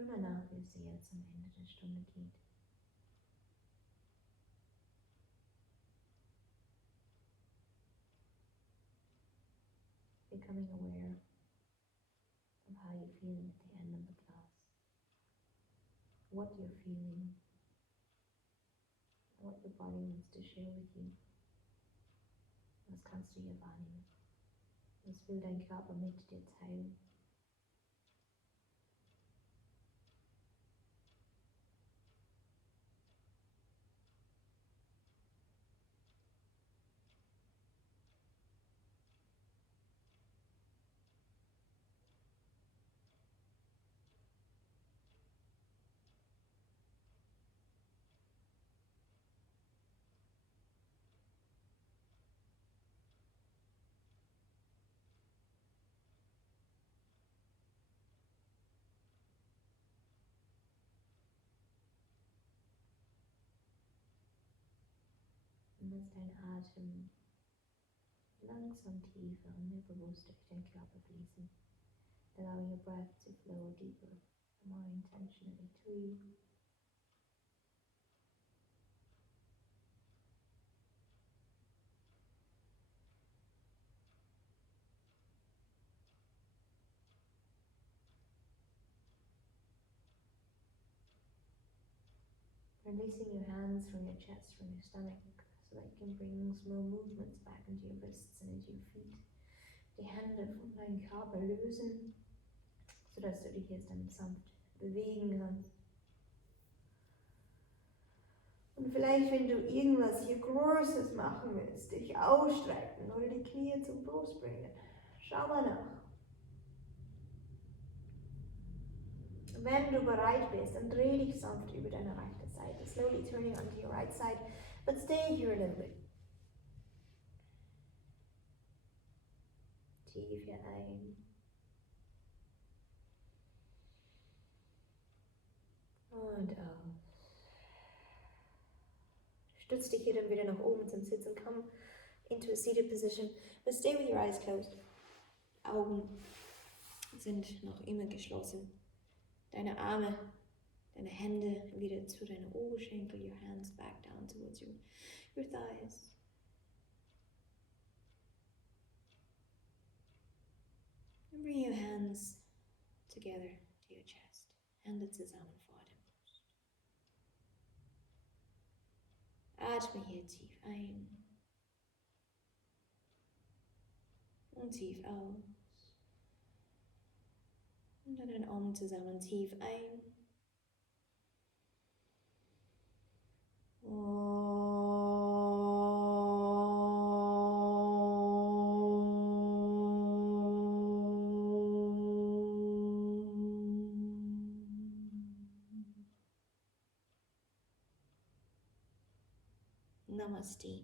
Spür mal nach, wie es dir jetzt am Ende der Stunde geht. Becoming aware of how you feel at the end of the class. What you're feeling. What your body wants to share with you. Was kannst du hier wahrnehmen? Was will dein Körper mit dir teilen? Und lass deinen Atem langsam tiefer und mehr bewusst durch deinen Körper fließen. Allowing your breath to flow deeper and more intentionally through you. Releasing your hands from your chest, from your stomach, so that you can bring small movements back into your wrists and into your feet. Die Hände von deinem Körper lösen, sodass du dich jetzt dann sanft bewegen kannst. Und vielleicht, wenn du irgendwas hier Großes machen willst, dich ausstrecken oder die Knie zum Brust bringen, schau mal nach. Wenn du bereit bist, dann dreh dich sanft über deine rechte Seite, slowly turning onto your right side, but stay here a little bit. Tief hier ein. Und aus. Stütz dich hier dann wieder nach oben zum Sitzen. Come into a seated position, but stay with your eyes closed. Augen sind noch immer geschlossen. Deine Arme, deine Hände wieder zu deinen Oberschenkel, your hands back down towards your thighs. And bring your hands together to your chest. Hände zusammen vor der Brust. Atme hier tief ein und tief aus. Und dann deine Augen zusammen tief ein. Namaste.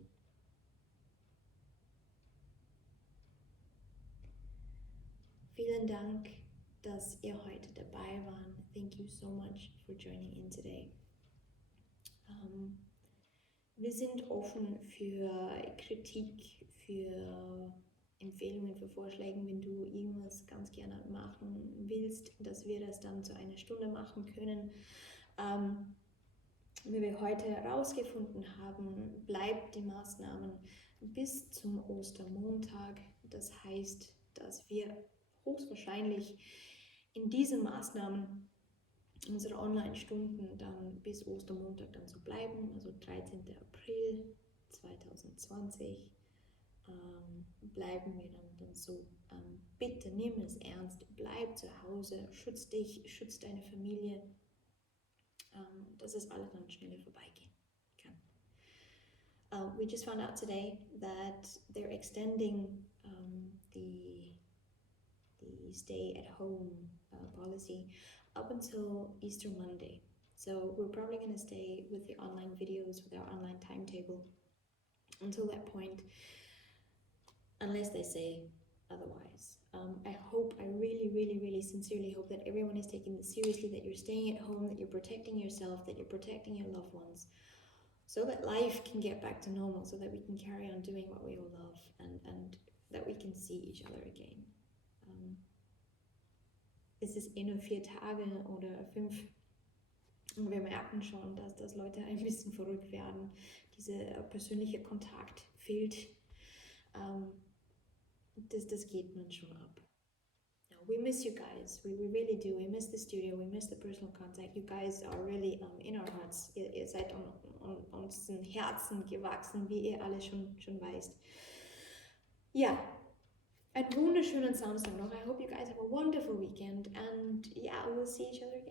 Vielen Dank, dass ihr heute dabei wart. Thank you so much for joining in today. Wir sind offen für Kritik, für Empfehlungen, für Vorschläge, wenn du irgendwas ganz gerne machen willst, dass wir das dann zu einer Stunde machen können. Wie wir heute herausgefunden haben, bleibt die Maßnahmen bis zum Ostermontag. Das heißt, dass wir höchstwahrscheinlich in diesen Maßnahmen unsere Online-Stunden dann bis Ostermontag dann so bleiben, also 13. April 2020 bleiben wir dann so. Bitte nimm es ernst, bleib zu Hause, schütz dich, schütz deine Familie, dass es alles dann schneller vorbeigehen kann. We just found out today that they're extending the stay at home policy up until Easter Monday. So we're probably going to stay with the online videos, with our online timetable until that point, unless they say otherwise. I really sincerely hope that everyone is taking this seriously, that you're staying at home, that you're protecting yourself, that you're protecting your loved ones, so that life can get back to normal, so that we can carry on doing what we all love, and that we can see each other again. es ist nur 4 Tage oder 5. Und wir merken schon, dass Leute ein bisschen verrückt werden. Dieser persönliche Kontakt fehlt. Das geht man schon ab. We miss you guys. We really do. We miss the studio. We miss the personal contact. You guys are really in our hearts. Ihr seid unseren Herzen gewachsen, wie ihr alle schon weißt. Ja, einen wunderschönen Samstag noch. I hope you guys have a wonderful weekend. And yeah, we'll see each other again.